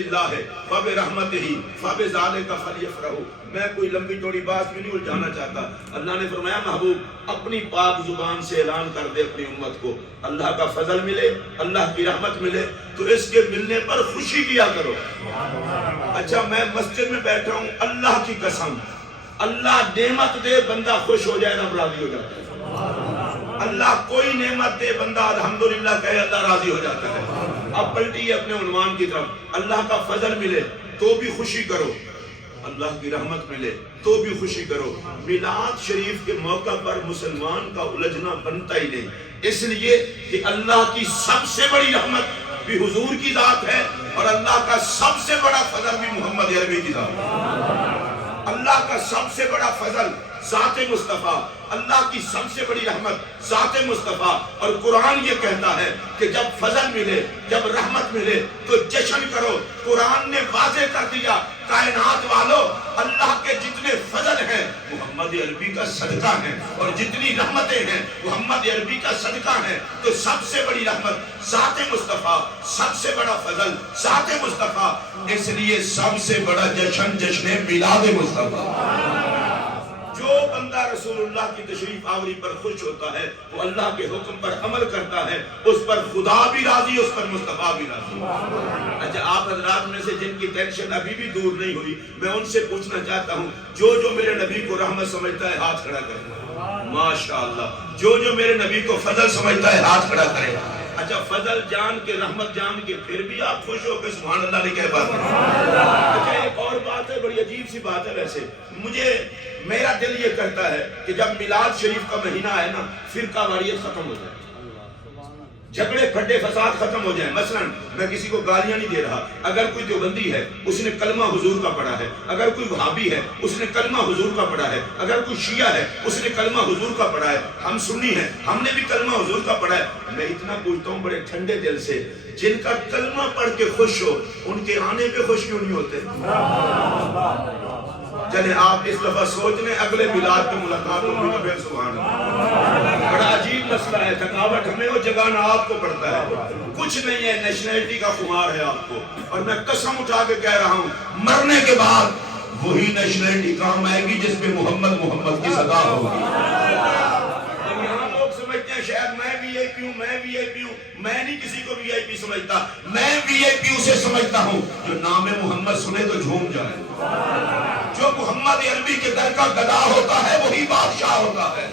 اللہ فبرحمتہ فبذالک فلیفرحوا۔ میں کوئی لمبی چوڑی بات بھی نہیں الجھانا چاہتا۔ اللہ نے فرمایا محبوب اپنی پاک زبان سے اعلان کر دے اپنی امت کو، اللہ کا فضل ملے، اللہ کی رحمت ملے تو اس کے ملنے پر خوشی کیا کرو۔ اچھا میں مسجد میں بیٹھا ہوں، اللہ کی قسم اللہ نعمت دے بندہ خوش ہو جائے رب راضی ہو جاتا ہے۔ اللہ کوئی نعمت دے بندہ الحمدللہ کہے اللہ راضی ہو جاتا ہے۔ اب پلٹیے اپنے عنوان کی طرف، اللہ کا فضل ملے تو بھی خوشی کرو، اللہ کی رحمت ملے تو بھی خوشی کرو۔ میلاد شریف کے موقع پر مسلمان کا الجھنا بنتا ہی نہیں، اس لیے کہ اللہ کی سب سے بڑی رحمت بھی حضور کی ذات ہے اور اللہ کا سب سے بڑا فضل بھی محمد عربی کی ذات ہے۔ اللہ کا سب سے بڑا فضل ذات مصطفیٰ، اللہ کی سب سے بڑی رحمت ذات مصطفیٰ، اور قرآن یہ کہتا ہے کہ جب فضل ملے، جب رحمت ملے تو جشن کرو۔ قرآن نے واضح کر دیا کائنات والو اللہ کے جتنے فضل ہیں محمد عربی کا صدقہ ہیں، اور جتنی رحمتیں ہیں محمد عربی کا صدقہ ہیں۔ تو سب سے بڑی رحمت ذات مصطفیٰ، سب سے بڑا فضل ذات مصطفیٰ، اس لیے سب سے بڑا جشن جشن میلاد مصطفیٰ۔ جو بندہ رسول اللہ کی تشریف آوری پر خوش ہوتا ہے وہ اللہ کے حکم پر عمل کرتا ہے، اس پر خدا بھی راضی، اس پر مصطفیٰ بھی راضی۔ اچھا آپ حضرات میں سے جن کی ٹینشن ابھی بھی دور نہیں ہوئی، میں ان سے پوچھنا چاہتا ہوں جو جو میرے نبی کو رحمت سمجھتا ہے ہاتھ کھڑا کرے۔ ماشاءاللہ، جو جو میرے نبی کو فضل سمجھتا ہے ہاتھ کھڑا کرے۔ اچھا فضل جان کے، رحمت جان کے پھر بھی آپ خوش ہو کے سبحان اللہ نہیں کہہ پاتے۔ اچھا ایک اور بات ہے، بڑی عجیب سی بات ہے، ویسے میرا دل یہ کرتا ہے کہ جب میلاد شریف کا مہینہ ہے نا، فرقہ واریت ختم ہو جائے، جھگڑے پھڈے فساد ختم ہو جائیں۔ مثلا میں کسی کو گالیاں نہیں دے رہا، اگر کوئی دیوبندی ہے اس نے کلمہ حضور کا پڑھا ہے، اگر کوئی وہابی ہے اس نے کلمہ حضور کا پڑھا ہے، اگر کوئی شیعہ ہے اس نے کلمہ حضور کا پڑھا ہے، ہم سنی ہیں ہم نے بھی کلمہ حضور کا پڑھا ہے، میں اتنا پوچھتا ہوں بڑے ٹھنڈے دل سے، جن کا کلمہ پڑھ کے خوش ہو ان کے آنے پہ خوش کیوں نہیں ہوتے؟ چلیں آپ اس دفعہ سوچ لیں، اگلے میلاد پہ ملاقات ہوگی تو پھر سبحان اللہ۔ بڑا عجیب مسئلہ ہے، تھکاوٹ ہمیں وہ جگانا آپ کو پڑتا ہے، کچھ نہیں ہے، نیشنلٹی کا خمار ہے آپ کو، اور میں قسم اٹھا کے کہہ رہا ہوں مرنے کے بعد وہی نیشنلٹی کام آئے گی جس پہ محمد محمد کی صدا ہوگی۔ یہاں لوگ سمجھتے ہیں شاید میں وی آئی پی ہوں، میں وی آئی پی ہوں، میں نہیں کسی کو وی آئی پی سمجھتا، میں وی آئی پی اسے سمجھتا ہوں جو نام محمد سنے تو جھوم جائے، جو محمد عربی کے در کا گدا ہوتا ہے وہی بادشاہ ہوتا ہے۔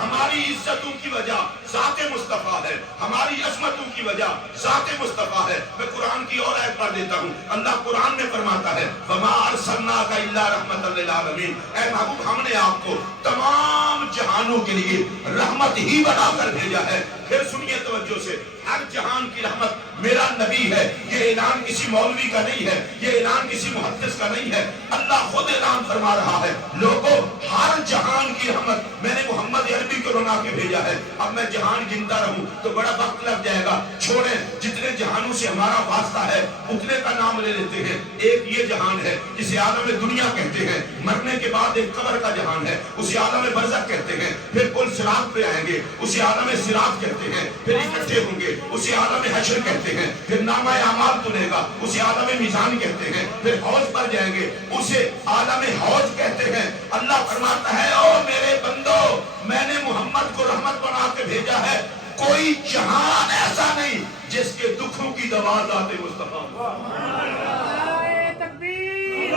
ہماری عزتوں کی وجہ ذات مصطفیٰ ہے، ہماری عظمتوں کی وجہ ذات مصطفیٰ ہے۔ میں قرآن کی اور آیت پڑھ دیتا ہوں، اللہ قرآن میں فرماتا ہے وَمَا أَرْسَلْنَاكَ إِلَّا رَحْمَةً لِّلْعَالَمِينَ، اے محبوب ہم نے آپ کو تمام جہانوں کے لیے رحمت ہی بنا کر بھیجا ہے۔ پھر سنیے توجہ سے، ہر جہان کی رحمت میرا نبی ہے، یہ اعلان کسی مولوی کا نہیں ہے، یہ اعلان کسی محدث کا نہیں ہے، اللہ خود اعلان فرما رہا ہے لوگوں ہر جہان کی رحمت میں نے محمد عربی کو بنا کے بھیجا ہے۔ اب میں جہان گنتا رہوں تو بڑا وقت لگ جائے گا، چھوڑیں، جتنے جہانوں سے ہمارا واسطہ ہے اتنے کا نام لے لیتے ہیں۔ ایک یہ جہان ہے جسے عالم دنیا کہتے ہیں، مرنے کے بعد ایک قبر کا جہان ہے اسے عالم برزخ کہتے ہیں، پھر پل صراط پہ آئیں گے اسے عالم صراط کہتے ہیں، پھر اکٹھے ہوں گے اسے عالم حشر کہتے ہیں، پھر نامہ اعمال تلے گا اسے عالم میزان کہتے ہیں، پھر حوض پر جائیں گے اسے عالم حوض کہتے ہیں۔ اللہ فرماتا ہے او میرے بندو میں نے محمد کو رحمت بنا کے بھیجا ہے، کوئی جہان ایسا نہیں جس کے دکھوں کی دوا ذات مصطفیٰ۔ نعرہ تکبیر،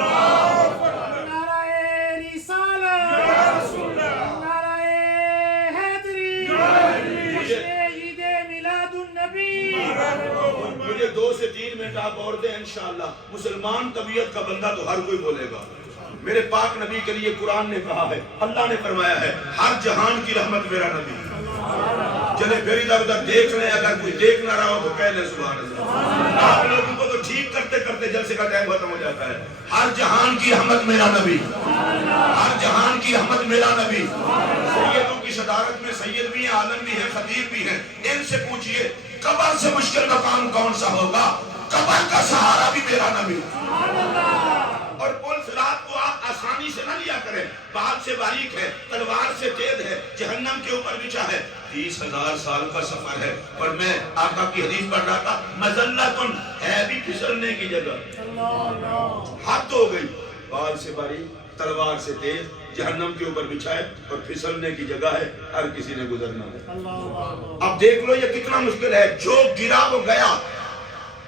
نعرہ رسالت، نعرہ حیدری، عید میلاد النبی۔ مجھے 2 سے 3 منٹ آپ اور دیں انشاءاللہ۔ مسلمان طبیعت کا بندہ تو ہر کوئی بولے گا، میرے پاک نبی کے لیے قرآن نے کہا ہے، اللہ نے فرمایا ہے ہر جہان کی رحمت میرا نبی۔ چلے پھر ادھر ادھر دیکھ لیں، اگر کوئی دیکھ نہ رہا ہو تو کہہ لیں سبحان اللہ۔ آپ لوگوں کو تو ٹھیک کرتے کرتے جلسے کا ٹائم ختم ہو جاتا ہے۔ ہر جہان کی رحمت میرا نبی، ہر جہان کی رحمت میرا نبی۔ سیدوں کی صدارت میں سید بھی ہیں، عالم بھی ہیں، خطیب بھی ہیں، ان سے پوچھئے قبر سے مشکل مقام کون سا ہوگا؟ قبر کا سہارا بھی میرا نبی۔ اور پل صراط کو آپ آسانی سے نہ لیا کریں، بات سے باریک ہے، تلوار سے تیز ہے، جہنم کے اوپر بچھا ہے، 30,000 سال کا سفر ہے۔ اور میں آقا کی حدیث پڑھ رہا تھا، مزلتن ہے بھی پھسلنے کی جگہ، حد ہو گئی، بال سے باریک، تلوار سے تیز، جہنم کے اوپر بچھا ہے اور پھسلنے کی جگہ ہے، ہر کسی نے گزرنا ہے۔ اب دیکھ لو یہ کتنا مشکل ہے، جو گرا وہ گیا،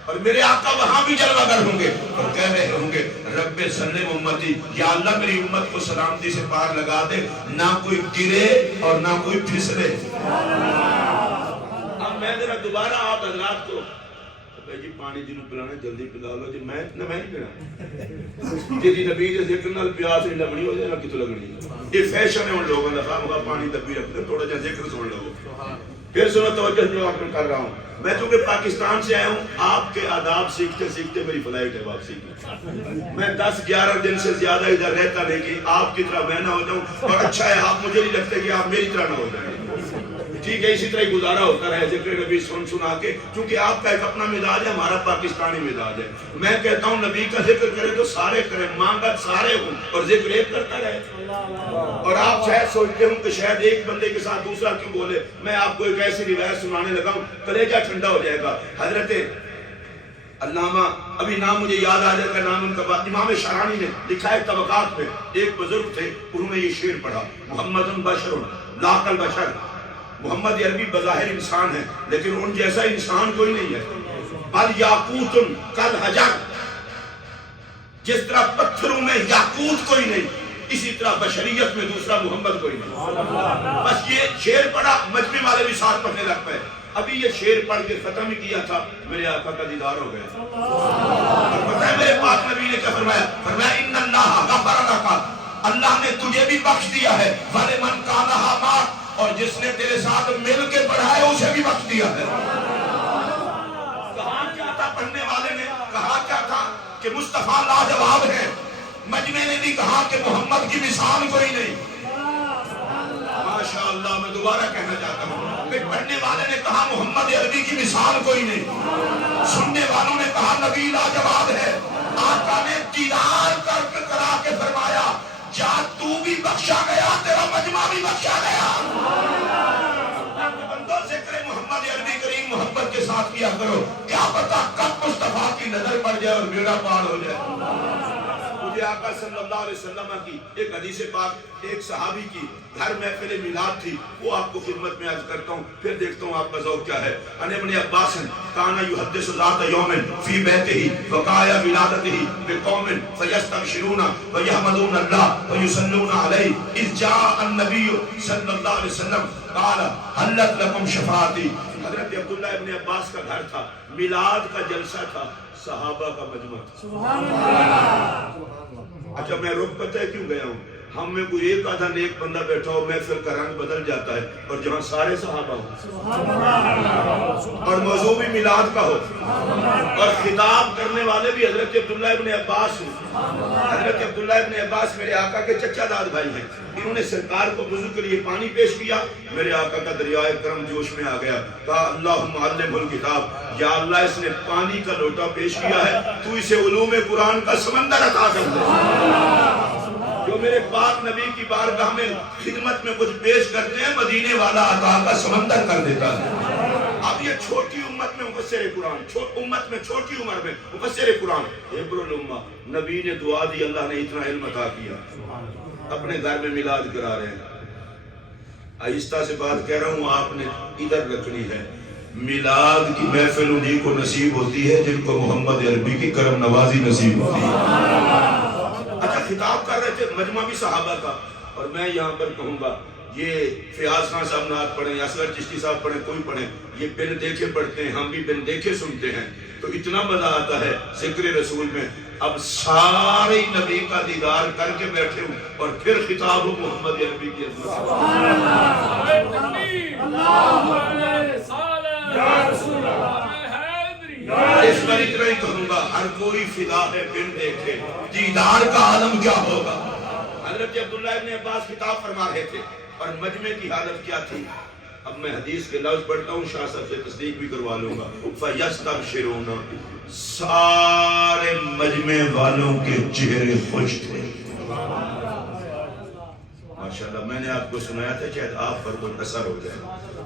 اور میرے آقا وہاں بھی جلوہ گر ہوں گے اور کہہ رہے ہوں گے رب سلم امتی، یا اللہ میری امت کو سلامتی سے پار لگا دے، نہ کوئی گرے اور نہ کوئی پھسلے۔ اب میں ذرا دوبارہ آپ حضرات کو جی پانی جنہوں پلانا جلدی پلا لو جی، میں نہیں پینا جی نبی جی ذکر نال پیاس نہیں لگنی ہو جائے نہ کتوں لگنی، یہ فیشن ہے ان لوگوں کا، خواہ مخواہ پانی دبی رکھ دے، تھوڑا جا ذکر سن لو۔ پھر سنو توجہ جو آپ میں کر رہا ہوں، میں چونکہ پاکستان سے آیا ہوں، آپ کے آداب سیکھتے سیکھتے میری فلائٹ ہے واپسی کی، میں 10-11 دن سے زیادہ ادھر رہتا نہیں کہ آپ کی طرح میں نہ ہو جاؤں، اور اچھا ہے آپ مجھے نہیں لگتے کہ آپ میری طرح نہ ہو جائیں، ٹھیک ہے، اسی طرح ہی گزارا ہوتا رہے ذکر نبی سنا کے، کیونکہ آپ کا ایک اپنا مزاج ہے، ہمارا پاکستانی مزاج ہے۔ میں کہتا ہوں نبی کا ذکر کرے تو سارے کریں، مانگت سارے ہوں اور ذکر ایک کرتا رہے۔ اور آپ شاید سوچتے ہوں کہ شاید ایک بندے کے ساتھ دوسرا کیوں بولے، میں آپ کو ایک ایسی روایت سنانے لگا ہوں کلیجہ ٹھنڈا ہو جائے گا۔ حضرت علامہ، ابھی نام مجھے یاد آ جائے گا، نام ان کا، امام شارانی نے لکھا ہے طبقات میں، ایک بزرگ تھے، انہوں نے یہ شعر پڑھا، محمد بشر لا کالبشر، محمد عربی بظاہر انسان ہے لیکن ان جیسا انسان کوئی نہیں ہے، بل یاقوت کالحجر، جس طرح پتھروں میں یاقوت کوئی نہیں، اسی طرح بشریت میں دوسرا محمد کوئی نہیں۔ بس یہ شعر پڑھا، مجمع والے بھی ساتھ پڑھنے لگ پئے، ابھی یہ شعر پڑھ کے ختم ہی کیا تھا، میرے آقا کا دیدار ہو گیا۔ اور پتہ ہے میرے پاک نبی نے کیا فرمایا؟ فرمایا ان اللہ غفر لک، اللہ نے تجھے بھی بخش دیا ہے، ولمن کان معک، اور جس نے تیرے ساتھ مل کے پڑھا ہے اسے بھی بخش دیا ہے۔ کہا کیا تھا پڑھنے والے نے؟ کہا کیا تھا کہ مصطفیٰ لاجواب ہے، مجمع نے بھی کہا کہ محمد کی مثال کوئی نہیں۔ ماشاءاللہ، میں دوبارہ کہنا چاہتا ہوں، پھر پڑھنے والے نے کہا محمد عربی کی مثال کوئی نہیں، سننے والوں نے کہا نبی لاجواب ہے۔ آقا نے دیدار کرا کے فرمایا جا تو بھی بخشا گیا، تیرا مجمع بھی بخشا گیا۔ بندوں ذکر محمد عربی کریم محبت کے ساتھ کیا کرو، کیا پتا کب مصطفیٰ کی نظر پڑ جائے اور بیڑا پار ہو جائے۔ مجھے آقا صلی اللہ علیہ وسلم کی ایک حدیث پاک، ایک صحابی کی گھر محفل میلاد تھی، وہ آپ کو خدمت میں عرض کرتا ہوں، پھر دیکھتا ہوں آپ کا ذوق کیا ہے۔ ان ابن عباس کان یحدث ذات یوم فی بیتہ وقایا ولادتہ بقوم فیستبشرون ویحمدون اللہ ویصلون علیہ، اذ جاء النبی صلی اللہ علیہ وسلم قال حلت لکم شفاعتی۔ حضرت عبداللہ ابن عباس کا گھر تھا، میلاد کا جلسہ تھا، صحابہ کا مجمع تھا۔ اچھا میں رک پتہ ہے کیوں گیا ہوں؟ ہم میں کوئی ایک آدھا نیک بندہ بیٹھا ہو، محفل کا رنگ بدل جاتا ہے، اور جہاں سارے صحابہ ہوں اور موضوع بھی میلاد کا ہو اور خطاب کرنے والے بھی حضرت عبداللہ ابن عباس ہوں۔ حضرت عبداللہ ابن عباس میرے آقا کے چچا داد بھائی ہیں، انہوں نے سرکار کو وضو کے لیے پانی پیش کیا، میرے آقا کا دریائے کرم جوش میں آ گیا، کہا اللہم علمہ الکتاب، یا اللہ اس نے پانی کا لوٹا پیش کیا ہے، تو اسے علوم قرآن کا سمندر عطا کر دے۔ جو میرے پاک نبی کی بارگاہ میں خدمت میں کچھ پیش کرتے ہیں، مدینے والا عطا کا سمندر کر دیتا ہے۔ اب یہ چھوٹی امت میں مفسر قرآن، امت میں چھوٹی عمر میں مفسر قرآن، عبر الامہ، نبی نے دعا دی، اللہ نے اتنا علم عطا کیا، اپنے گھر میں میلاد کرا رہے ہیں۔ آہستہ سے بات کہہ رہا ہوں، آپ نے ادھر رکھنی ہے، میلاد کی محفل انہی کو نصیب ہوتی ہے جن کو محمد عربی کی کرم نوازی نصیب ہوتی ہے۔ اچھا خطاب کر رہے تھے، مجمع بھی صحابہ کا، اور میں یہاں پر کہوں گا یہ فیاض خان صاحب نعت پڑھیں، اصغر چشتی صاحب پڑھیں، کوئی پڑھیں، یہ بن دیکھے پڑھتے ہیں، ہم بھی بن دیکھے سنتے ہیں، تو اتنا مزہ آتا ہے ذکر رسول میں۔ اب سارے نبی کا دیدار کر کے بیٹھے ہوں اور پھر خطاب ہو محمد عربی کی عظمت۔ اس پر اتنا ہی کہوں گا، ہر کوئی فدا ہے بن دیکھے، دیدار کا عالم کیا ہوگا۔ حضرت عبداللہ ابن عباس خطاب فرما رہے تھے، اور مجمع کی حالت کیا تھی؟ اب میں حدیث کے لفظ پڑھتا ہوں، شاہ صاحب سے تصدیق بھی کروا لوں گا۔ فَيَسْتَبْشِرُونَ، سارے مجمع والوں کے چہرے خوش تھے، ماشاءاللہ میں نے آپ کو سنایا تھا شاید آپ پر کوئی اثر ہو جائے.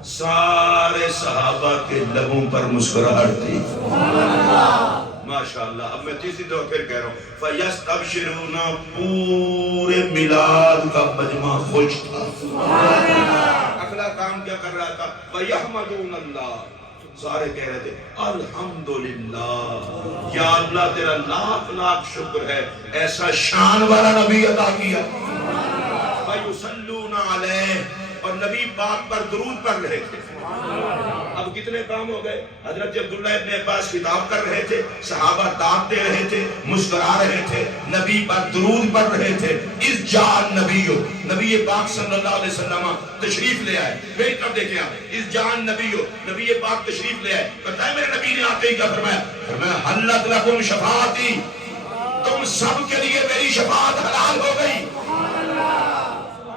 سارے صحابہ کے لبوں پر مسکراہٹ تھی. ماشاءاللہ. اب میں تیسری دفعہ پھر کہہ رہا ہوں فَيَسْتَبْشِرُونَ پورے میلاد کا مجمع خوش تھا. اگلا کام کیا کر رہا تھا؟ وَيَحْمَدُونَ اللَّهِ. سارے کہہ رہے تھے الحمدللہ یا اللہ تیرا لاکھ لاکھ شکر ہے ایسا شان والا نبی عطا کیا. وَيُصَلُّونَ عَلَيْهِ. اور نبی پاک پر درود پڑھ رہے تھے. اب کتنے کام ہو گئے؟ حضرت عبداللہ ابن عباس خطاب کر رہے تھے, صحابہ داد دے رہے تھے, مسکرا رہے تھے, نبی پر درود پڑھ رہے تھے. اس جان نبیو, نبی پاک صلی اللہ علیہ وسلم تشریف لے آئے. میری طرف دیکھیں آپ, اس جان نبیو, نبی پاک تشریف لے آئے. پتہ ہے میرے نبی نے آتے ہی کیا فرمایا؟ فرمایا حلت لکم شفاعتی, تم سب کے لیے میری شفاعت حلال ہو گئی.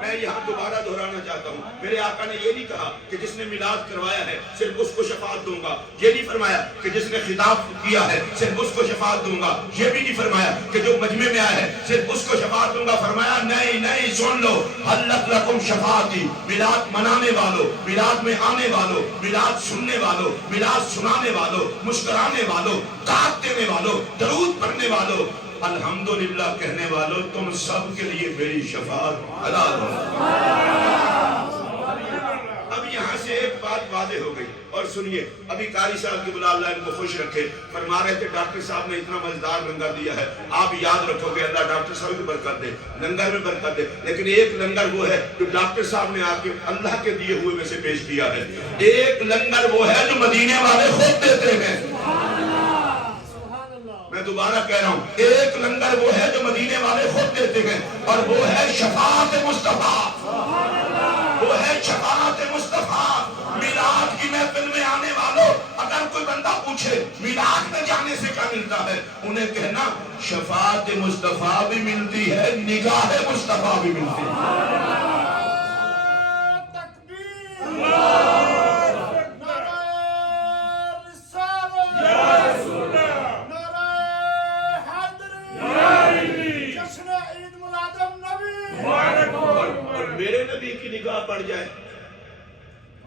میں یہاں دوبارہ دہرانا چاہتا ہوں, میرے آقا نے یہ نہیں کہا کہ جس نے میلاد کروایا ہے صرف اس کو شفاعت دوں گا. یہ نہیں فرمایا کہ جس نے خطاب کیا ہے صرف اس کو شفاعت دوں گا. یہ بھی نہیں فرمایا کہ جو مجمع میں آیا ہے صرف اس کو شفاعت دوں گا. فرمایا نہیں نہیں, سن لو, حلت لکم شفاعتی. میلاد منانے والوں, میلاد میں آنے والوں, میلاد سننے والوں, میلاد سنانے والوں, مسکرانے والوں, دعوت دینے والوں, درود پڑھنے والوں, الحمدللہ کہنے والوں, تم سب کے لیے میری شفاعت حلال ہو. اب یہاں سے ایک بات واضح ہو گئی. اور سنیے, ابھی قاری صاحب کی بلا اللہ ان کو خوش رکھے, فرما رہے تھے ڈاکٹر صاحب نے اتنا مزیدار لنگر دیا ہے, آپ یاد رکھو گے اللہ ڈاکٹر صاحب کی برکت دے, لنگر میں برکت دے. لیکن ایک لنگر وہ ہے جو ڈاکٹر صاحب نے آ کے اللہ کے دیے ہوئے میں سے پیش کیا ہے. ایک لنگر وہ ہے جو مدینے والے خود دیتے ہیں. میں دوبارہ کہہ رہا ہوں, ایک لنگر وہ ہے جو مدینے والے خود دیتے ہیں, اور وہ ہے شفاعت مصطفیٰ. وہ ہے شفاعت مصطفیٰ. میلاد کی محفل میں آنے والوں, اگر کوئی بندہ پوچھے میلاد میں جانے سے کیا ملتا ہے, انہیں کہنا شفاعت مصطفیٰ بھی ملتی ہے, نگاہ مصطفیٰ بھی ملتی ہے. میرے نبی کی نگاہ پڑ جائے,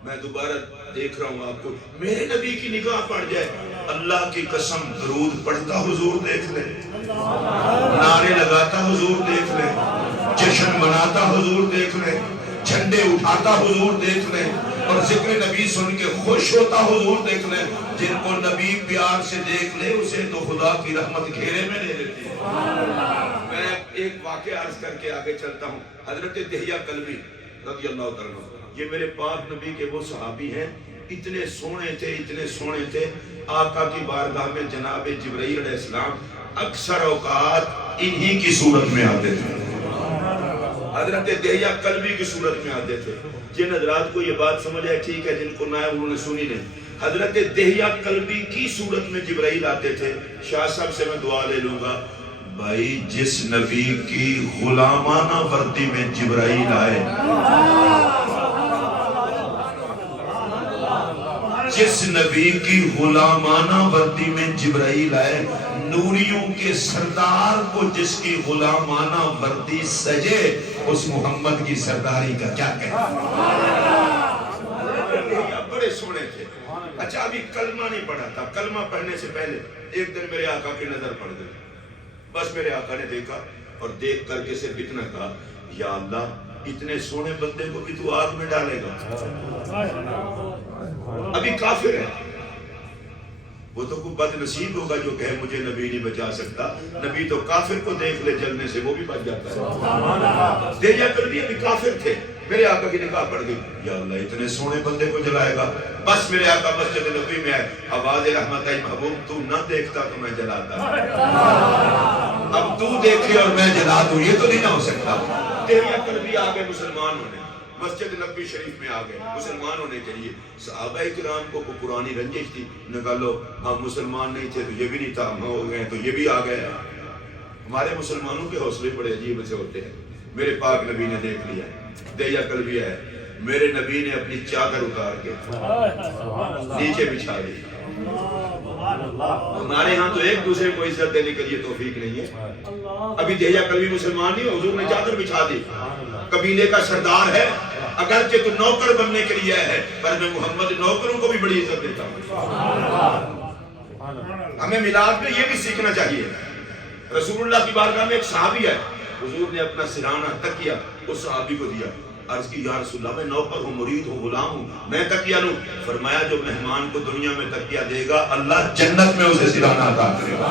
میں دوبارہ دیکھ رہا ہوں آپ کو, میرے نبی کی نگاہ پڑ جائے, اللہ کی قسم درود پڑھتا حضور دیکھ لے, نعرے لگاتا حضور دیکھ لے, جشن مناتا حضور دیکھ لے, جھنڈے اٹھاتا حضور دیکھ لے, اور ذکر نبی سن کے خوش ہوتا حضور دیکھ لے. جن کو نبی پیار سے دیکھ لے اسے تو خدا کی رحمت گھیرے میں لے لیتی ہے. میں ایک واقعہ عرض کر کے آگے چلتا ہوں. حضرت دہیہ کلبی رضی اللہ تعالیٰ, یہ میرے پاک نبی کے وہ صحابی ہیں, اتنے سونے تھے, اتنے سونے تھے. آقا کی بارگاہ میں جناب جبرائیل علیہ السلام اکثر اوقات انہی کی صورت میں آتے تھے. حضرت دہیہ کلبی کی صورت میں آتے تھے. جن حضرات کو یہ بات سمجھ آئے ٹھیک ہے, جن کو نہ ہے انہوں نے سنی نہیں. حضرت دہیہ کلبی کی صورت میں جبرائیل آتے تھے. شاہ صاحب سے میں دعا لے لوں گا, بھائی جس نبی کی غلامانہ وردی میں جبرائیل آئے, جس نبی کی غلامانہ وردی میں جبرائیل آئے, نوریوں کے سردار کو جس کی غلامانہ وردی سجے, اس محمد کی سرداری کا کیا کہنا. بڑے سونے تھے. اچھا ابھی کلمہ نہیں پڑھا تھا, کلمہ پڑھنے سے پہلے ایک دن میرے آقا کی نظر پڑ گئی. بس میرے آقا نے دیکھا اور دیکھ کر کے صرف اتنا کہا, یا اللہ اتنے سونے بندے کو بھی تو آگ میں ڈالے گا. ابھی کافر ہے, وہ تو کوئی بد نصیب ہوگا جو کہے مجھے نبی نہیں بچا سکتا. نبی تو کافر کو دیکھ لے جلنے سے وہ بھی بچ جاتا ہے. دہیہ کلبی ابھی کافر تھے. میرے آقا کی نگاہ پڑ گئی, یا اللہ اتنے سونے بندے کو جلائے گا. بس میرے آقا مسجد نبوی میں آئے, آواز رحمت آئی, محبوب تو نہ دیکھتا تو میں جلاتا, اب تو دیکھے اور میں جلا دوں, یہ تو نہیں نہ ہو سکتا. دہیہ کلبی آگے مسلمان ہونے, مسجد نبوی شریف میں آگئے مسلمان ہونے کے لیے. صحابہ کرام کو پرانی رنجش تھی, نے کہا لو ہم مسلمان نہیں تھے تو یہ بھی نہیں تھا, ہم ہو گئے تو یہ بھی آ گئے. ہمارے مسلمانوں کے حوصلے بڑے عجیب سے ہوتے ہیں. میرے پاک نبی نے دیکھ لیا, دہیہ کلبی ہے, میرے نبی نے اپنی چادر اتار کے نیچے بچھا دی, ہمارے ہاں تو ایک دوسرے کو عزت دینے کے لیے توفیق نہیں ہے. ابھی دہیا کلوی مسلمان نہیں ہو، حضور نے چادر بچھا دی. قبیلے کا سردار ہے، اگرچہ تو نوکر بننے کے لیے ہے، پر میں محمد نوکروں کو بھی بڑی عزت دیتا ہوں. ہمیں میلاد میں یہ بھی سیکھنا چاہیے. رسول اللہ کی بارگاہ میں ایک صحابی ہے، حضور نے اپنا سرانہ تکیہ اس صحابی کو دیا. عرض کی یا رسول اللہ میں نوکر ہوں، مرید ہوں، غلام ہوں، میں تکیہ لوں. فرمایا جو مہمان کو دنیا میں تکیہ دے گا اللہ جنت میں اسے سرانہ عطا کرے گا.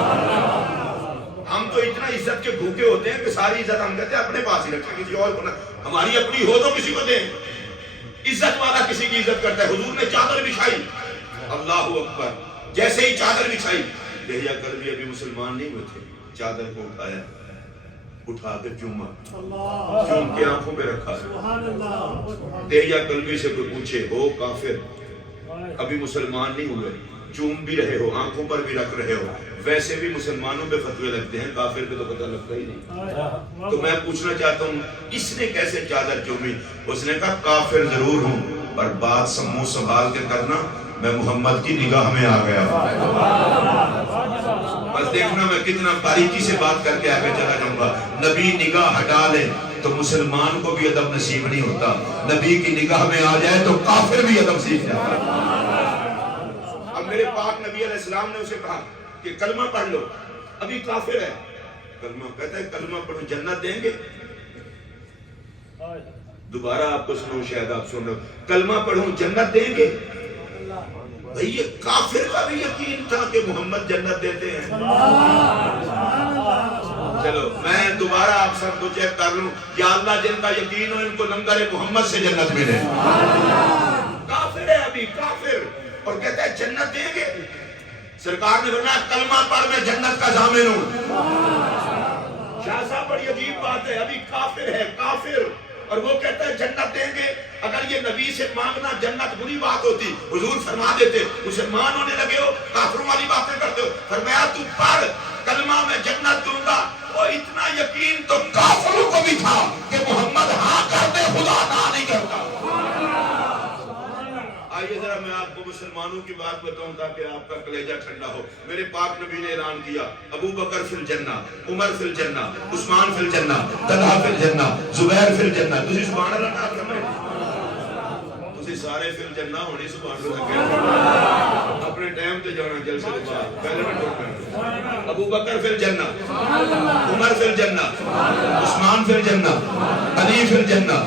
ہم تو اتنا عزت کے بھوکے ہوتے ہیں کہ ساری عزت ہم کہتے ہیں اپنے پاس ہی رکھیں، کسی اور کو نہ. ہماری اپنی ہو تو کسی کو دیں. عزت والا کسی کی عزت کرتا ہے. حضور نے چادر بچھائی، اللہ اکبر، جیسے ہی چادر بچھائی، دہیا کلوی ابھی مسلمان نہیں ہوئے تھے، چادر کو اٹھایا، اٹھا کے چوما، چوم کے آنکھوں پہ رکھا. دہیا کلوی سے کوئی پوچھے ہو کافر، ابھی مسلمان نہیں ہوئے، چوم بھی رہے ہو، آنکھوں پر بھی رکھ رہے ہو، ویسے بھی مسلمانوں پہ فتوے لگتے ہیں، کافر پہ تو پتہ لگتا ہی نہیں. تو میں پوچھنا چاہتا ہوں اس نے کیسے چادر چومی؟ اس نے کہا کافر ضرور ہوں پر بات منہ سنبھال کے کرنا، میں محمد کی نگاہ میں آ گیا. بس دیکھنا میں کتنا باریکی سے بات کر کے آگے چلا جاؤں گا. نبی نگاہ ہٹا لے تو مسلمان کو بھی ادب نصیب نہیں ہوتا، نبی کی نگاہ میں آ جائے تو کافر بھی ادب سیکھ جاتا ہے. اب میرے پاک نبی علیہ السلام نے اسے کہا کہ کلمہ پڑھ لو، ابھی کافر ہے. کلمہ کہتا ہے کلمہ پڑھو جنت دیں گے. دوبارہ آپ کو سنو، شاید آپ سن رہے ہو، کلمہ پڑھو جنت دیں گے. بھئی یہ کافر کا بھی یقین تھا کہ محمد جنت دیتے ہیں. چلو میں دوبارہ آپ سب کو چیک کر لوں، یا اللہ جن کا یقین ہو ان کو لنگر محمد سے جنت ملے. کافر ہے ابھی، کافر، اور کہتا ہے جنت دیں گے. سرکار نے فرمایا کلمہ پڑھ میں جنت کا ضامن ہوں. شاہ صاحب بڑی عجیب بات ہے، ابھی کافر ہے، کافر، اور وہ کہتا ہے جنت دیں گے. اگر یہ نبی سے مانگنا جنت بری بات ہوتی حضور فرما دیتے مسلمان ہونے لگے ہو، کافروں والی باتیں کرتے ہو. فرمایا تو پڑھ کلمہ میں جنت دوں گا. وہ اتنا یقین تو کافروں کو بھی تھا کہ محمد ہاں کرتے خدا نہ نہیں کرتا. آئیے ذرا میں آپ کو مسلمانوں کی بات بتاؤں تاکہ آپ کا کلیجہ ٹھنڈا ہو. میرے پاک نبی نے اعلان کیا ابو بکر فی الجنہ، عمر فی الجنہ، عثمان فی الجنہ، طلحہ فی الجنہ، زبیر فی الجنہ. تسی سبحان اللہ نہ کرنا، تسی سارے فی الجنہ ہونے سبحان اللہ کہہ اپنے ٹائم تے جانا جلسے کے بعد پہلے میں ٹوکنا. ابو بکر فی الجنہ، عمر فی الجنہ، عثمان فی الجنہ، علی فی الجنہ،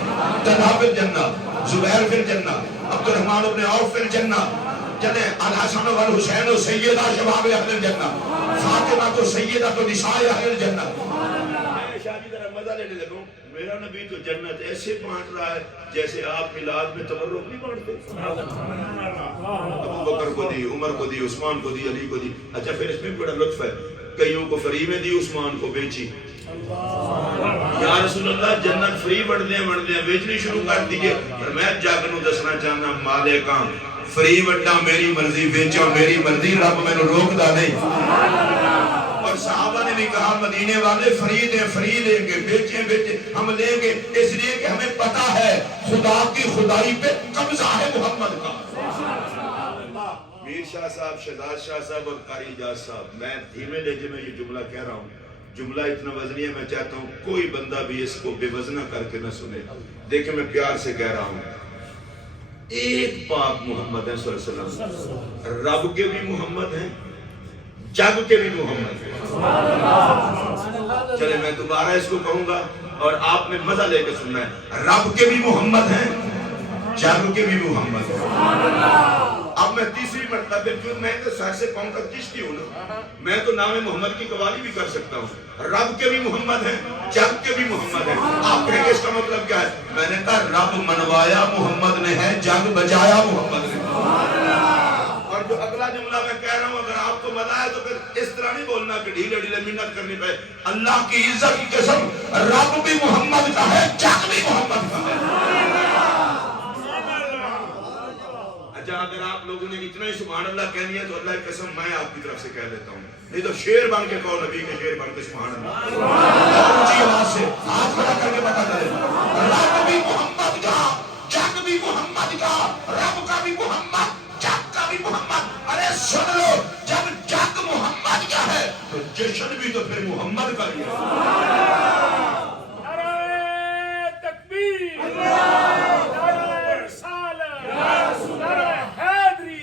طلحہ فی الجنہ، زبیر فی الجنہ، عبد الرحمن ابن عوف فی الجنہ. چلے الحسن والحسین سیدہ شباب اہل الجنہ، فاطمہ تو سیدہ تو نساء اہل الجنہ. شاہدی ذرا مزہ لینے لگوں، میرا نبی تو جنت ایسے بانٹ رہا ہے جیسے آپ میلاد میں تبرک نہیں بانٹتے. ابو بکر کو دی، عمر کو دی، عثمان کو دی، علی کو دی. اچھا پھر اس میں بڑا لطف ہے، کئیوں کو فری میں دی، عثمان کو بیچی. یا رسول اللہ جنت فری بڑھ دیں بیچنی شروع کر دیئے. پر میں جاگ نو دسنا چاہنا مالکاں فری بڑھا میری مرضی، بیچا میری مرضی، رب میں نو روک دا نہیں. اور صحابہ نے بھی کہا مدینے والے فری دیں، فری لیں گے، بیچیں ہم لیں گے، اس لیے کہ ہمیں پتا ہے خدا کی خدائی پہ قبضہ ہے محمد کا. میر شاہ صاحب، شہزاد شاہ صاحب اور قاری اجاز صاحب، میں دھیمے لہجے میں یہ جملہ کہہ رہا ہوں. جملہ اتنا وزنی ہے، میں چاہتا ہوں کوئی بندہ بھی اس کو بے وزنہ کر کے نہ سنے. دیکھیں میں پیار سے کہہ رہا ہوں، ایک پاک محمد ہے صلی اللہ علیہ وسلم، رب کے بھی محمد ہیں، جگ کے بھی محمد ہیں. چلے میں دوبارہ اس کو کہوں گا اور آپ نے مزہ لے کے سننا ہے. رب کے بھی محمد ہیں، جگ کے بھی محمد ہیں. اب میں تیسری مرتبہ جو میں تو سر سے پاؤں کا چشتی ہوں نا، میں تو نام محمد کی قوالی بھی کر سکتا ہوں. رب کے بھی محمد ہیں، جگ کے بھی محمد ہیں. آپ کہیں گے اس کا مطلب کیا ہے؟ میں نے کہا رب منوایا محمد نے ہے، جگ بجایا محمد نے. اور جو اگلا جملہ میں کہہ رہا ہوں اگر آپ کو مزہ ہے تو پھر اس طرح نہیں بولنا کہ ڈھیلے ڈھیلے منت کرنی پڑے. اللہ کی عزت کی قسم رب بھی محمد کا ہے، جگ بھی محمد کا ہے. اگر آپ لوگوں نے اتنا ہی سبحان اللہ کہہ دیا تو اللہ کی قسم میں آپ کی طرف سے کہہ دیتا ہوں، نہیں تو شیر بن کے کہو، نبی کے شیر بن کے سبحان اللہ. اونچی آواز سے ہاتھ کھڑا کر کے بتا دے رب بھی محمد کا، جگ بھی محمد کا، رب کا بھی محمد، جگ کا بھی محمد. ارے سن لو جب جنگ محمد کا ہے تو جشن بھی تو پھر محمد کا ہی ہے. نعرہ تکبیر، نعرہ رسالت، نعرہ حیدری.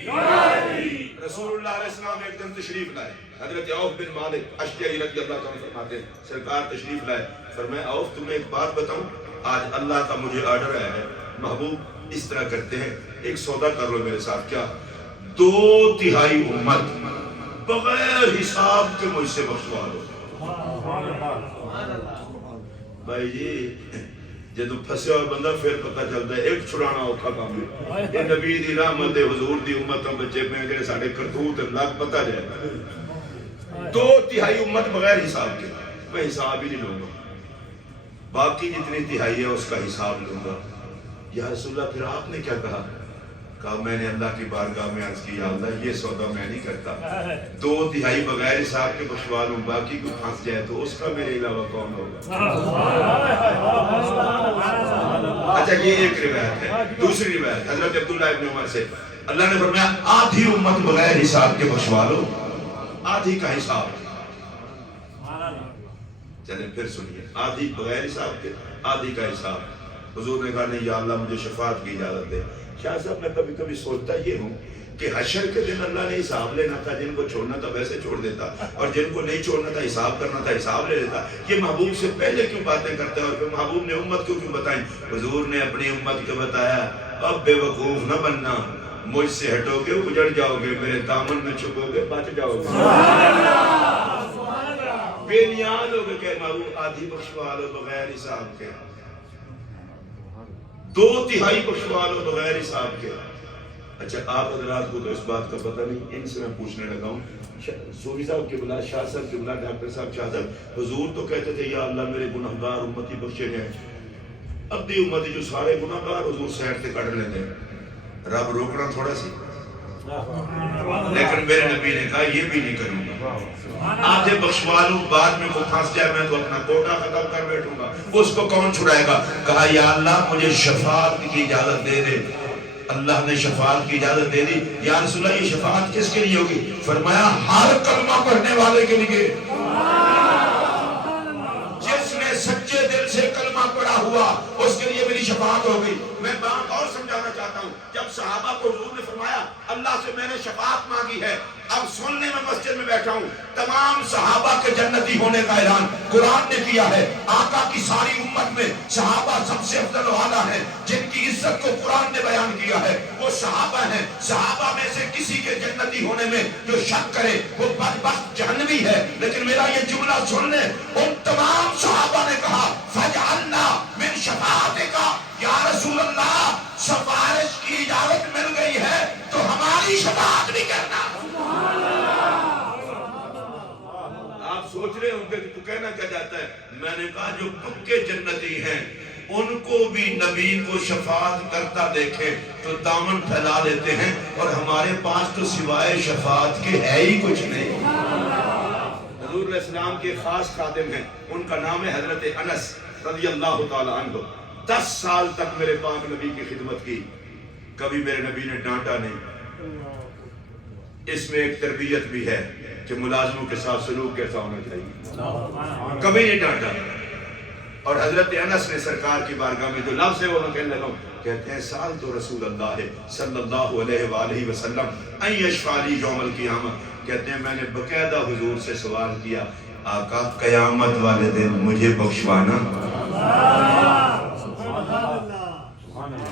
رسول اللہ علیہ السلام ایک دن تشریف لائے. حضرت عوف بن مالک اشجعی رضی اللہ تعالیٰ فرماتے ہیں سرکار تشریف لائے. فرمایا عوف تمہیں ایک بات بتاؤں، آج اللہ کا مجھے آرڈر آیا ہے، محبوب اس طرح کرتے ہیں ایک سودا کر لو میرے ساتھ. کیا؟ 2/3 امت بغیر حساب کے مجھ سے بخشوا دو. بھائی جی جدو پھسے اور بندہ پھر پتہ چلتا ہے ایک چھڑانا اوکھا کام ہے. یہ نبی دی رحمت حضور دی امت ہم بچے پہ جڑے ساڈے کرتوت لگ پتہ جائے. 2/3 امت بغیر حساب کے، میں حساب ہی نہیں لوں گا، باقی جتنی تہائی ہے اس کا حساب لوں گا. یا رسول اللہ پھر آپ نے کیا کہا؟ کہا میں نے اللہ کی بارگاہ میں عرض کی یا اللہ یہ سودا میں نہیں کرتا، 2/3 بغیر حساب کے بخشوا لوں، باقی کوئی پھنس جائے تو اس کا میرے علاوہ کون ہوگا. اچھا یہ ایک روایت ہے. دوسری روایت حضرت عبداللہ ابن عمر سے اللہ نے فرمایا آدھی امت بغیر حساب کے بخشوا لو، آدھی کا حساب. چلیں پھر سنیے، آدھی بغیر حساب کے آدھی کا حساب. حضور نے کہا نہیں یا اللہ مجھے شفاعت کی اجازت دے. شاہ صاحب میں کبھی کبھی سوچتا یہ ہوں کہ حشر کے دن اللہ نے حساب لینا تھا، جن کو چھوڑنا تھا ویسے چھوڑ دیتا، اور جن کو نہیں چھوڑنا تھا حساب کرنا تھا حساب لے لیتا. یہ محبوب سے پہلے کیوں باتیں کرتا ہے اور پھر محبوب نے امت کو کیوں بتائیں؟ حضور نے اپنی امت کو بتایا اب بے وقوف نہ بننا، مجھ سے ہٹو گے اجڑ جاؤ گے، میرے دامن میں چھپو گے بچ جاؤ گے. بے نیاز ہو گئے کہ محبوب آدھی بخشوا لو بغیر حساب کے، 2/3 بخشوا لو بغیر حساب کے. اچھا آپ حضرات کو تو اس بات کا پتہ نہیں، ان سے میں پوچھنے لگا ہوں. صوفی صاحب کے بلا، شاہ صاحب کے بلا، ڈاکٹر صاحب، شاہ صاحب، حضور تو کہتے تھے یا اللہ میرے گناہگار امتی بخشے گئے. اب دی امتی جو سارے گناہگار حضور سیر سے کڑ لیتے ہیں، رب روکنا تھوڑا سی. لیکن میرے نبی نے کہا یہ بھی نہیں کروں گا، آدھے بخشوا لوں، بعد میں کوئی پھنس جائے میں تو اپنا کوٹا ختم کر بیٹھوں گا، اس کو کون چھڑائے گا. کہا یا اللہ مجھے شفاعت کی اجازت دے دے. اللہ نے شفاعت کی اجازت دے دی. یا رسول اللہ یہ شفاعت کس کے لیے ہوگی؟ فرمایا ہر کلمہ پڑھنے والے کے لیے، جس نے سچے دل سے کلمہ پڑھا ہوا اس کے لیے میری شفاعت ہو گئی. میں بات اور سمجھانا چاہتا ہوں، جب صحابہ کو حضور نے فرمایا اللہ سے میں نے شفاعت مانگی ہے، اب سننے میں مسجد میں بیٹھا ہوں، تمام صحابہ کے جنتی ہونے کا اعلان قرآن نے کیا ہے. آقا کی ساری امت میں صحابہ سب سے افضل و اعلیٰ ہیں، جن کی عزت کو قرآن نے بیان کیا ہے وہ صحابہ ہیں. صحابہ میں سے کسی کے جنتی ہونے میں جو شک کرے وہ بدبخت جہنمی ہے. لیکن میرا یہ جملہ سن لیں، ان تمام صحابہ نے کہا فجعلنا من شفاعتک یا رسول اللہ، سفارش کی اجازت مل گئی ہے تو ہماری شفاعت بھی کرنا. آپ سوچ رہے ہوں گے کہ تو کہنا کیا جاتا ہے. میں نے کہا جو پکے جنتی ہیں ان کو بھی نبی کو شفاعت کرتا دیکھیں تو دامن پھیلا لیتے ہیں، اور ہمارے پاس تو سوائے شفاعت کے ہے ہی کچھ نہیں. حضور علیہ السلام کے خاص خادم ہیں، ان کا نام ہے حضرت انس رضی اللہ تعالی عنہ. 10 سال تک میرے پاک نبی کی خدمت کی، کبھی میرے نبی نے ڈانٹا نہیں. اس میں ایک تربیت بھی ہے کہ ملازموں کے ساتھ سلوک کیسا ہونا چاہیے، کبھی نہیں ڈانٹا. اور حضرت انس نے سرکار کی بارگاہ میں جو لفظ ہے وہ میں کہنے لگا، کہتے ہیں سال تو رسول اللہ صلی اللہ علیہ وآلہ وسلم ان یشفع لی یوم القیامہ. کہتے ہیں میں نے باقاعدہ حضور سے سوال کیا آقا قیامت والے دن مجھے بخشوانا.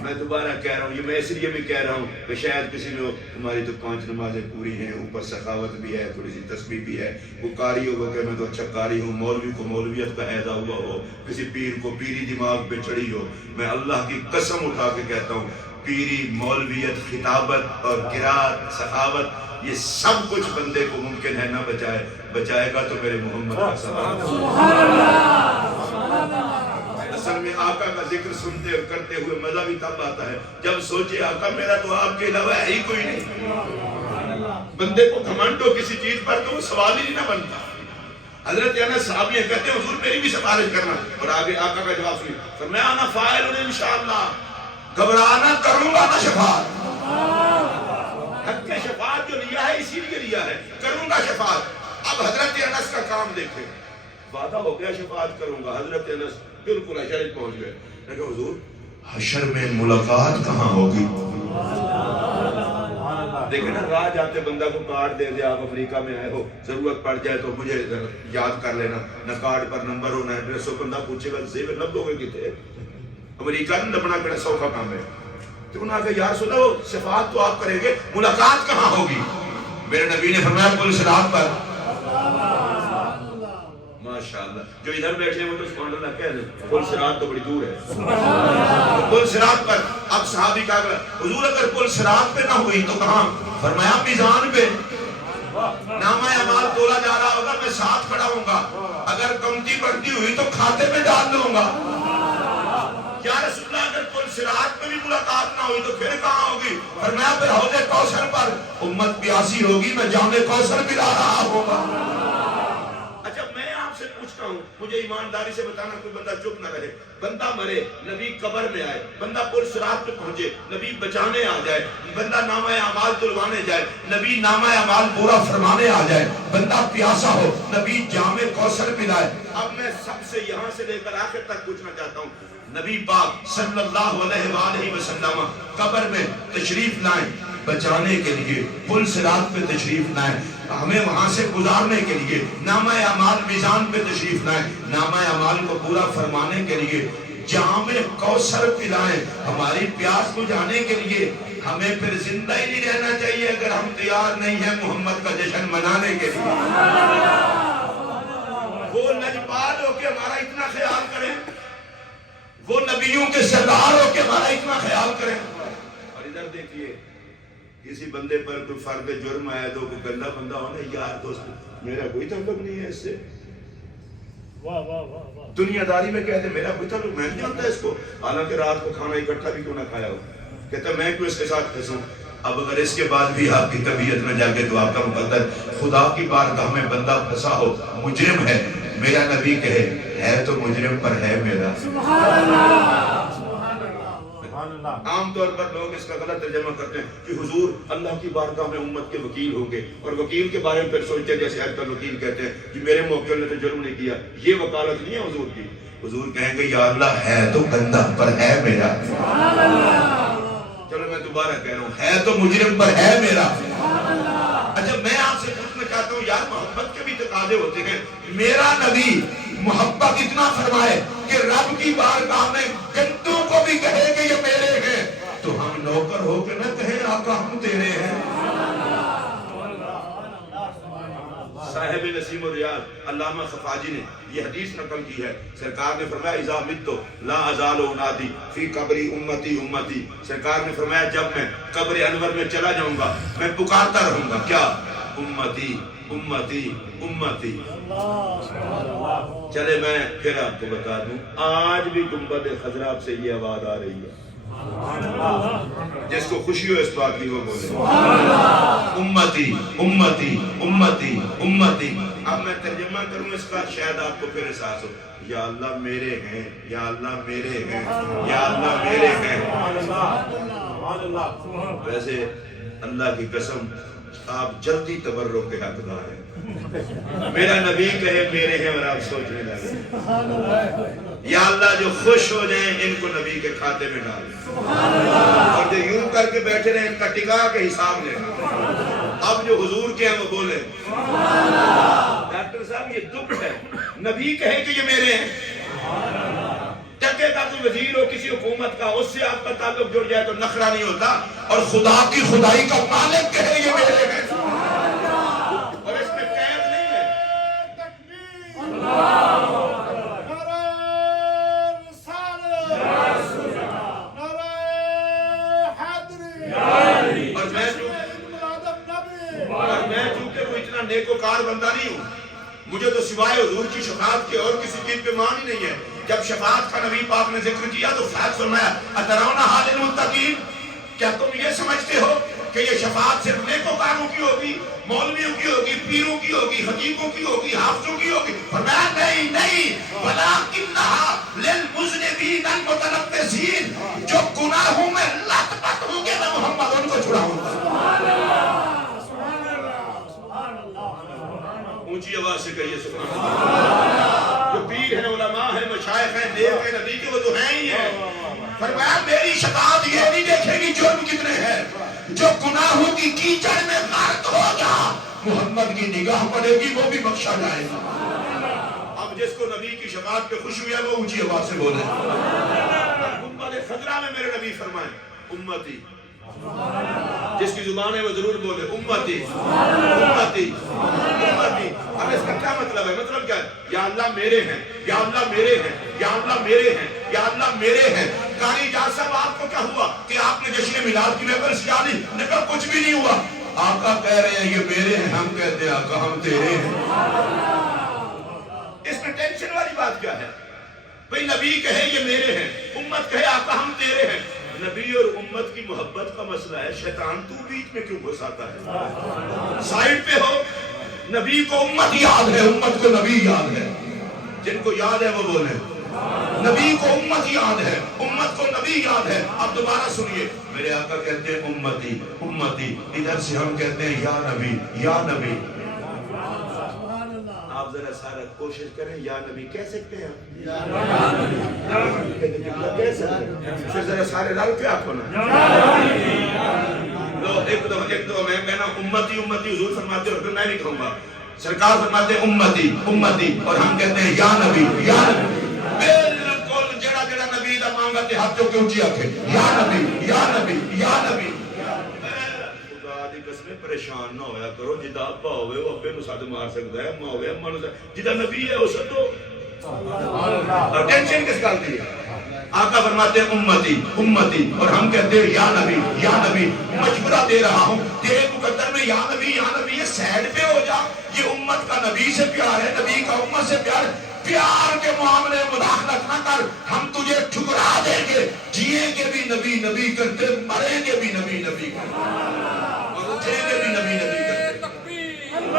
میں دوبارہ کہہ رہا ہوں، یہ میں اس لیے بھی کہہ رہا ہوں کہ شاید کسی نے ہماری تو 5 نمازیں پوری ہیں، اوپر سخاوت بھی ہے، تھوڑی سی تسبیح بھی ہے، وہ قاری ہوگا کہ میں تو اچھا قاری ہوں، مولوی کو مولویت کا عہدہ ہوا ہو، کسی پیر کو پیری دماغ پہ چڑھی ہو. میں اللہ کی قسم اٹھا کے کہتا ہوں پیری، مولویت، خطابت اور قرات، سخاوت، یہ سب کچھ بندے کو ممکن ہے نہ بچائے گا تو میرے محمد کا سبب. اصل میں آقا کا ذکر سنتے اور کرتے ہوئے مزہ بھی تب آتا ہے جب سوچے آقا میرا تو آپ کے علاوہ ہے ہی کوئی نہیں. بندے کو گھمنڈ ہو کسی چیز پر تو وہ سوال ہی نہ بنتا. حضرت انس صحابی کہتے ہیں حضور میری بھی سفارش کرنا، اور آگے آقا کا جواب سنیں، فرمایا انا فاعل انشاءاللہ، گھبرانا کروں گا نہ شفاعت. حق کے شفاعت جو لیا ہے اسی انس کا کام دیکھیں، وعدہ ہو گیا شفاعت کروں گا، حضرت انس بالکل حشر پہنچ گئے، میں کہا حضور حشر میں ملاقات کہاں ہوگی؟ دیکھیں نا، راہ جاتے بندہ کو کارڈ دے دے، آپ امریکہ میں آئے ہو، ضرورت پڑ جائے تو مجھے یاد کر لینا، نہ کارڈ پر نمبر ہونا، ایڈریس ہو، بندہ پوچھے گا زیب لب دو گے کتے، امریکہ نہیں لبنا کڑا سوکھا کام ہے۔ تو انہوں نے کہا یا رسول اللہ شفاعت تو آپ کریں گے، ملاقات کہاں ہوگی؟ میرے نبی نے فرمایا پل صراط پر۔ ماشاءاللہ، جو ادھر بیٹھے ہیں وہ تو سبحان اللہ کہہ دیں، پل صراط تو بڑی دور ہے، پل صراط پر۔ اب صحابی کہا حضور اگر پل صراط پہ نہ ہوئی تو کہاں؟ فرمایا میزان پہ، نامہ اعمال تولا جا رہا ہوگا، میں ساتھ کھڑا ہوں گا، اگر کمتی بڑھتی ہوئی تو کھاتے میں ڈال دوں گا۔ یا رسول اللہ اگر پل صراط پہ بھی ملاقات نہ ہوئی تو پھر کہاں ہوگی؟ فرمایا پھر حوض کوثر پر، امت پیاسی ہوگی، میں جام کوثر پلا رہا ہوگا۔ اچھا میں آپ سے پوچھتا ہوں، مجھے ایمانداری سے بتانا، کوئی بندہ چپ نہ رہے، بندہ مرے، نبی قبر میں آئے، بندہ پل صراط پہ پہنچے، نبی بچانے آ جائے، بندہ نامہ اعمال تلوانے جائے، نبی نامہ اعمال پورا فرمانے آ جائے، بندہ پیاسا ہو، نبی جام کوثر پلائے۔ اب میں سب سے یہاں سے لے کر آخر تک پوچھنا چاہتا ہوں، نبی پاک صلی اللہ علیہ وآلہ وسلم قبر میں تشریف لائیں بچانے کے لیے، پل صراط پہ تشریف لائیں ہمیں وہاں سے گزارنے کے لیے، نامہ اعمال میزان پہ تشریف لائیں نامہ اعمال کو پورا فرمانے کے لیے، جام کوثر پلائیں ہماری پیاس بجھانے کے لیے۔ ہمیں پھر زندہ ہی نہیں رہنا چاہیے اگر ہم تیار نہیں ہیں محمد کا جشن منانے کے لیے۔ وہ لجپال ہو کے ہمارا اتنا خیال کریں، وہ نبیوں کے سردار ہو کے ہمارا اتنا خیال کریں۔ اور ادھر دیکھیے، کسی بندے پر کوئی فرد جرم آیا تو کوئی گندا بندہ ہونا، یار دوست میرا کوئی تعلق نہیں ہے اس سے، دنیا داری میں کہتے میرا کوئی تعلق، میں نہیں جانتا اس کو، حالانکہ رات کو کھانا اکٹھا بھی کیوں نہ کھایا ہو، کہتا میں کیوں اس کے ساتھ پھنسوں۔ اب اگر اس کے بعد بھی آپ کی طبیعت میں جاگے تو آپ کا مقدر خدا کی بارگاہ میں بندہ پھنسا ہو، مجرم ہے، میرا نبی کہے ہے تو مجرم پر ہے میرا۔ عام طور پر لوگ اس کا غلط ترجمہ کرتے ہیں کہ حضور اللہ کی بارگاہ میں امت کے وکیل ہوں گے، اور وکیل کے بارے میں پھر سوچتے ہیں جیسے آج کل وکیل کہتے ہیں کہ میرے موکل نے تو جرم نہیں کیا، یہ وکالت نہیں ہے حضور کی۔ حضور کہیں گے یا اللہ ہے تو بندہ پر ہے میرا۔ چلو میں دوبارہ کہہ رہا ہوں، ہے تو مجرم پر ہے میرا۔ اچھا میں آپ سے پوچھنا چاہتا ہوں، یار محبت کے بھی تقاضے ہوتے ہیں، میرا نبی محبت اتنا فرمائے کہ رب کی بارگاہ میں گندوں کو بھی کہے کہ یہ میرے ہیں، تو ہم نوکر ہو کے نہ کہیں آقا ہم تیرے ہیں۔ صاحب نسیم الریاض علامہ خفاجی نے یہ حدیث نقل کی ہے، سرکار نے فرمایا اذا مت لا ازال انادی فی قبری امتی امتی، سرکار نے فرمایا جب میں قبر انور میں چلا جاؤں گا میں پکارتا رہوں گا، کیا؟ امتی امتی امتی۔ چلے میں پھر آپ کو بتا دوں، آج بھی گنبد خضرا سے یہ آواز آ رہی ہے، جس کو خوشی ہو اس بات کی وہ بولے امتی امتی امتی امتی۔ اب میں ترجمہ کروں اس کا، شاید آپ کو پھر احساس ہو، یا اللہ میرے ہیں، یا اللہ میرے ہیں، یا اللہ میرے ہیں۔ ویسے اللہ کی قسم آپ جلدی تبرک کے حقدار ہیں، میرا نبی کہے میرے ہیں اور آپ سوچنے لگے یا اللہ جو خوش ہو جائیں ان کو نبی کے کھاتے میں ڈالیں، اور جو یوں کر کے بیٹھے رہے ان کا ٹکا کے حساب لیں، اب جو حضور کے ہیں وہ بولیں۔ ڈاکٹر صاحب یہ دکھ ہے، نبی کہے کہ یہ میرے ہیں، ٹکے کا کوئی وزیر ہو کسی حکومت کا، اس سے آپ کا تعلق جڑ جائے تو نخرہ نہیں ہوتا، اور خدا کی خدائی کا مالک کہے یہ میرے ہیں، اور اس میں قید نہیں ہے۔ اور میں چونکہ وہ اتنا نیکوکار بندہ نہیں ہوں، مجھے تو سوائے حضور کی شفاعت کے اور کسی چیز پہ مان ہی نہیں ہے۔ جب شفاعت کا نبی پاک نے ذکر کیا تو فیض فرمایا اترون حال المتقین، کیا تم یہ سمجھتے ہو کہ یہ شفاعت صرف نیکوکاروں کی ہوگی، مولویوں کی ہوگی، پیروں کی ہوگی، حقیقوں کی ہوگی، حافظوں کی ہوگی؟ فرمایا نہیں نہیں، ولکنھا للمذنبین المتلبسین، جو گناہوں میں لت پت ہوں گے میں محمد ان کو چھڑاؤں گا۔ اونچی آواز سے کہیے نیک ہے نبی کے وہ تو ہیں ہی ہیں. فرمایا میری شفاعت یہ نہیں دیکھے گی جرم کتنے ہیں، جو گناہوں کی کیچڑ میں غرق ہوگا محمد کی نگاہ پڑے گی وہ بھی بخشا جائے گا. اب جس کو نبی کی شفاعت پہ خوشی ہے وہ اونچی آواز سے بولے. گنبد خضرا میں میرے نبی فرمائے امتی، جس کی زبان ہے وہ ضرور بولے امتی امتی امتی. اب اس کا کیا مطلب ہے؟ مطلب کیا ہے؟ یا اللہ میرے ہیں، یا اللہ میرے ہیں، یا اللہ میرے ہیں، یا اللہ میرے ہیں. قاری جاز صاحب آپ کو کیا ہوا کہ آپ نے جشن میلاد کی محفل سجا لی؟ نے کہا کچھ بھی نہیں ہوا. آقا کہہ رہے ہیں یہ میرے ہیں، ہم کہتے ہیں آقا ہم تیرے ہیں. اس میں ٹینشن والی بات کیا ہے؟ بھئی نبی کہے یہ میرے ہیں، امت کہے آقا ہم تیرے ہیں. نبی اور امت کی محبت کا مسئلہ ہے، شیطان تو بیچ میں کیوں گھساتا ہے؟ سائیڈ پہ ہو. نبی کو امت یاد ہے، امت کو نبی یاد ہے. جن کو یاد ہے وہ بولیں. نبی کو امت یاد ہے، امت کو نبی یاد ہے. اب دوبارہ سنیے، میرے آقا کہتے ہیں امتی امتی، ادھر سے ہم کہتے ہیں یا نبی یا نبی. آپ ذرا سارا کوشش کریں یا نبی کہہ سکتے ہیں، کہہ سکتے ہیں. پھر ذرا سارے رل کے آپ ہونا. ایک دو میں کہنا امتی امتی، حضور فرماتے اور پھر میں نہیں کہوں گا. سرکار فرماتے امتی امتی اور ہم کہتے ہیں یا نبی یا نبی. بالکل جڑا جڑا نبی دا مانگا تے ہاتھ جو کے اونچی آکھے یا نبی یا نبی یا نبی. خدا دی قسم پریشان نہ ہویا کرو. جدا ابا ہوئے وہ ابے نو ساتھ مار سکتا ہے، ماں ہوئے اما نو جدا نبی ہے وہ سدو. ٹینشن کس گل دی ہے؟ آقا فرماتے ہیں امتی امتی اور ہم کہتے ہیں یا نبی یا نبی. مشورہ دے رہا ہوں تیرے مقدر میں یا نبی یہ سیڈ پہ ہو جا. یہ امت کا نبی سے پیار ہے، نبی کا امت سے پیار ہے. پیار کے معاملے مداخلت نہ کر. ہم تجھے ٹھکرا دیں گے. جیئیں گے بھی نبی نبی کرتے، مریں گے بھی نبی نبی کرتے، اور اٹھیں گے بھی نبی نبی کرتے. تکبیر،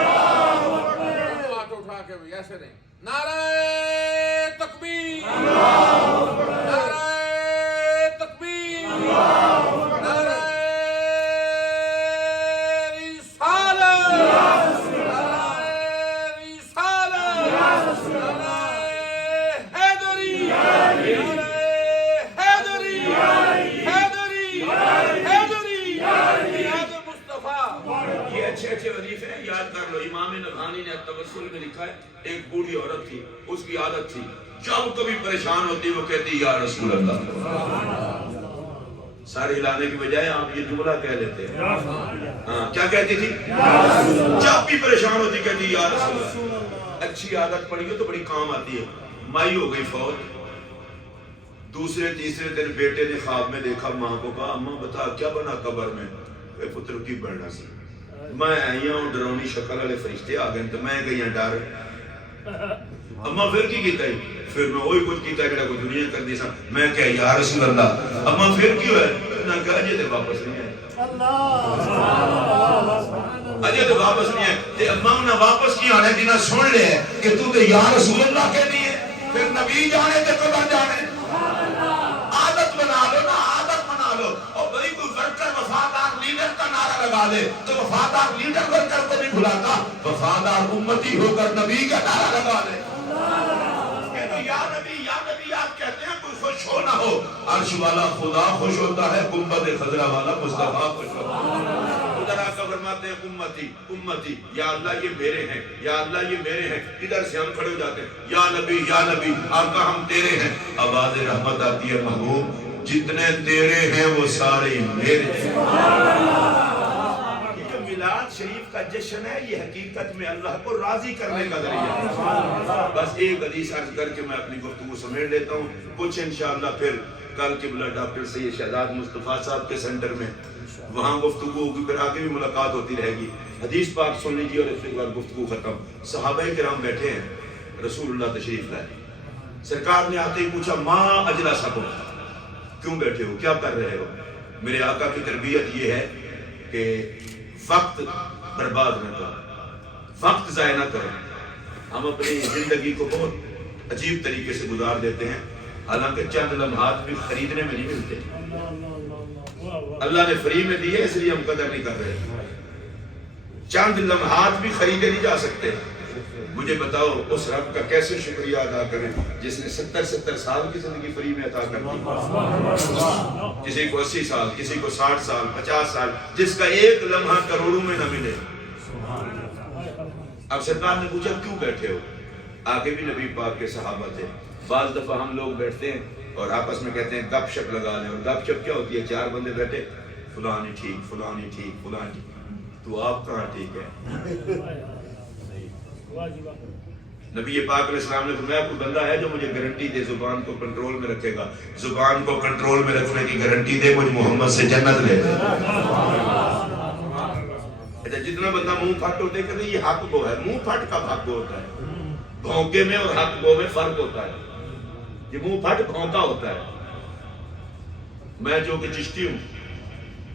ہاتھ اٹھا کے بھی ایسے نہیں. نعرہ تکبیر، نعرہ تکبیر، نعرہ رسالت، نعرہ رسالت، نعرہ حیدری، نعرہ حیدری، حیدری، حیدری، یاد مصطفیٰ. یہ اچھے اچھے وظیفے ہیں، یاد کر لو. امام نبھانی نے التوسل میں لکھا ہے ایک بوڑھی عورت تھی، اس کی عادت تھی جب کبھی پریشان ہوتی وہ کہتی یا رسول اللہ. سارے ہلانے کی بجائے آپ یہ جملہ کہہ لیتے ہیں. ہاں کیا کہتی تھی؟ جب بھی پریشان ہوتی کہتی یا رسول اللہ. اچھی عادت پڑی ہے تو بڑی کام آتی ہے. مائی ہو گئی فوت. دوسرے تیسرے دن بیٹے نے خواب میں دیکھا ماں کو، کہا اماں بتا کیا بنا قبر میں؟ اے پتر کی بڑھنا سی میں آئی ہوں ڈرونی شکل والے فرشتے آ گئے تو میں گئی ڈر. اماں پھر کی کیتا ہے؟ پھر میں وہی کچھ کیتا ہے جڑا کوئی دنیا کر دی سا. میں کہا یا رسول اللہ. اماں پھر کیوں ہے؟ نہ کہا اجے تے واپس نہیں ہے، اجے تے واپس نہیں ہے. تے اماں نہ واپس کی آنے دینا سن لے کہ تو تے یا رسول اللہ کہنی ہے. پھر نبی جانے تے قبر جانے. عادت بنا لو نا، عادت بنا لو. اور بھائی کوئی ورکر وفادار لیڈر کا نعرہ لگا دے تو وفادار لیڈر ورکر کو نہیں بھلاتا، وفادار امتی ہو کر نبی کا نعرہ لگا دے. یا نبی آپ کہتے ہیں کوئی خوش ہو نہ ہو. عرش والا خدا خوش ہوتا ہے، گنبد خضرا والا مصطفیٰ خوش ہوتا ہے. ادھر آقا فرماتے ہیں امتی امتی، یا اللہ یہ میرے ہیں، یا اللہ یہ میرے ہیں. ادھر سے ہم کھڑے ہو جاتے ہیں یا نبی آقا ہم تیرے ہیں. آواز رحمت آتی ہے محبوب جتنے تیرے ہیں وہ سارے میرے ہیں. میلاد شریف کا جشن ہے، یہ حقیقت میں اللہ کو راضی کرنے کا ذریعہ ہے. بس ایک حدیث عرض کر کے میں اپنی گفتگو سمیٹ لیتا ہوں. کچھ انشاءاللہ پھر کل قبلہ ڈاکٹر سید شہزاد مصطفیٰ صاحب کے سینٹر میں وہاں گفتگو ہوگی، پھر آگے بھی ملاقات ہوتی رہے گی. حدیث پاک سن لیجیے اور اس کے بعد گفتگو ختم. صحابہ کرام بیٹھے ہیں، رسول اللہ تشریف لائے. سرکار نے آتے ہی پوچھا ماں اجلسکم، کیوں بیٹھے ہو، کیا کر رہے ہو؟ میرے آقا کی تربیت یہ ہے کہ وقت برباد نہ کرو، وقت ضائع نہ کرو. ہم اپنی زندگی کو بہت عجیب طریقے سے گزار دیتے ہیں، حالانکہ چند لمحات بھی خریدنے میں نہیں ملتے. اللہ نے فری میں دیے اس لیے ہم قدر نہیں کر رہے. چند لمحات بھی خریدے نہیں جا سکتے. مجھے بتاؤ اس رب کا کیسے شکریہ ادا کریں جس نے 70 سال کی زندگی فری میں عطا کر دی، کسی کو 80 سال، کسی کو 60 سال، 50 سال، جس کا ایک لمحہ کروڑوں میں نہ ملے۔ اب سرکار نے پوچھا کیوں بیٹھے ہو؟ آگے بھی نبی پاک کے صحابہ تھے۔ بعض دفعہ ہم لوگ بیٹھتے ہیں اور آپس میں کہتے ہیں گپ شپ لگا لیں، اور گپ شپ کیا ہوتی ہے؟ 4 بندے بیٹھے، فلاں نہیں ٹھیک، فلاں نہیں ٹھیک، فلاں نہیں ٹھیک، تو آپ کہاں ٹھیک ہے؟ نبی پاک علیہ السلام نے فرمایا کوئی بندہ ہے جو مجھے گارنٹی دے زبان کو کنٹرول میں رکھے گا، زبان کو کنٹرول میں رکھنے کی گارنٹی دے، مجھ محمد سے جنت لے۔ اچھا جتنا بندہ منہ پھٹ ہوتے کہ نہیں یہ حق کو ہے، منہ پھٹ کا حق ہوتا ہے، بھونکے میں اور حق کو میں فرق ہوتا ہے۔ یہ منہ پھٹ بھونکا ہوتا ہے۔ میں جو کہ چشتی ہوں،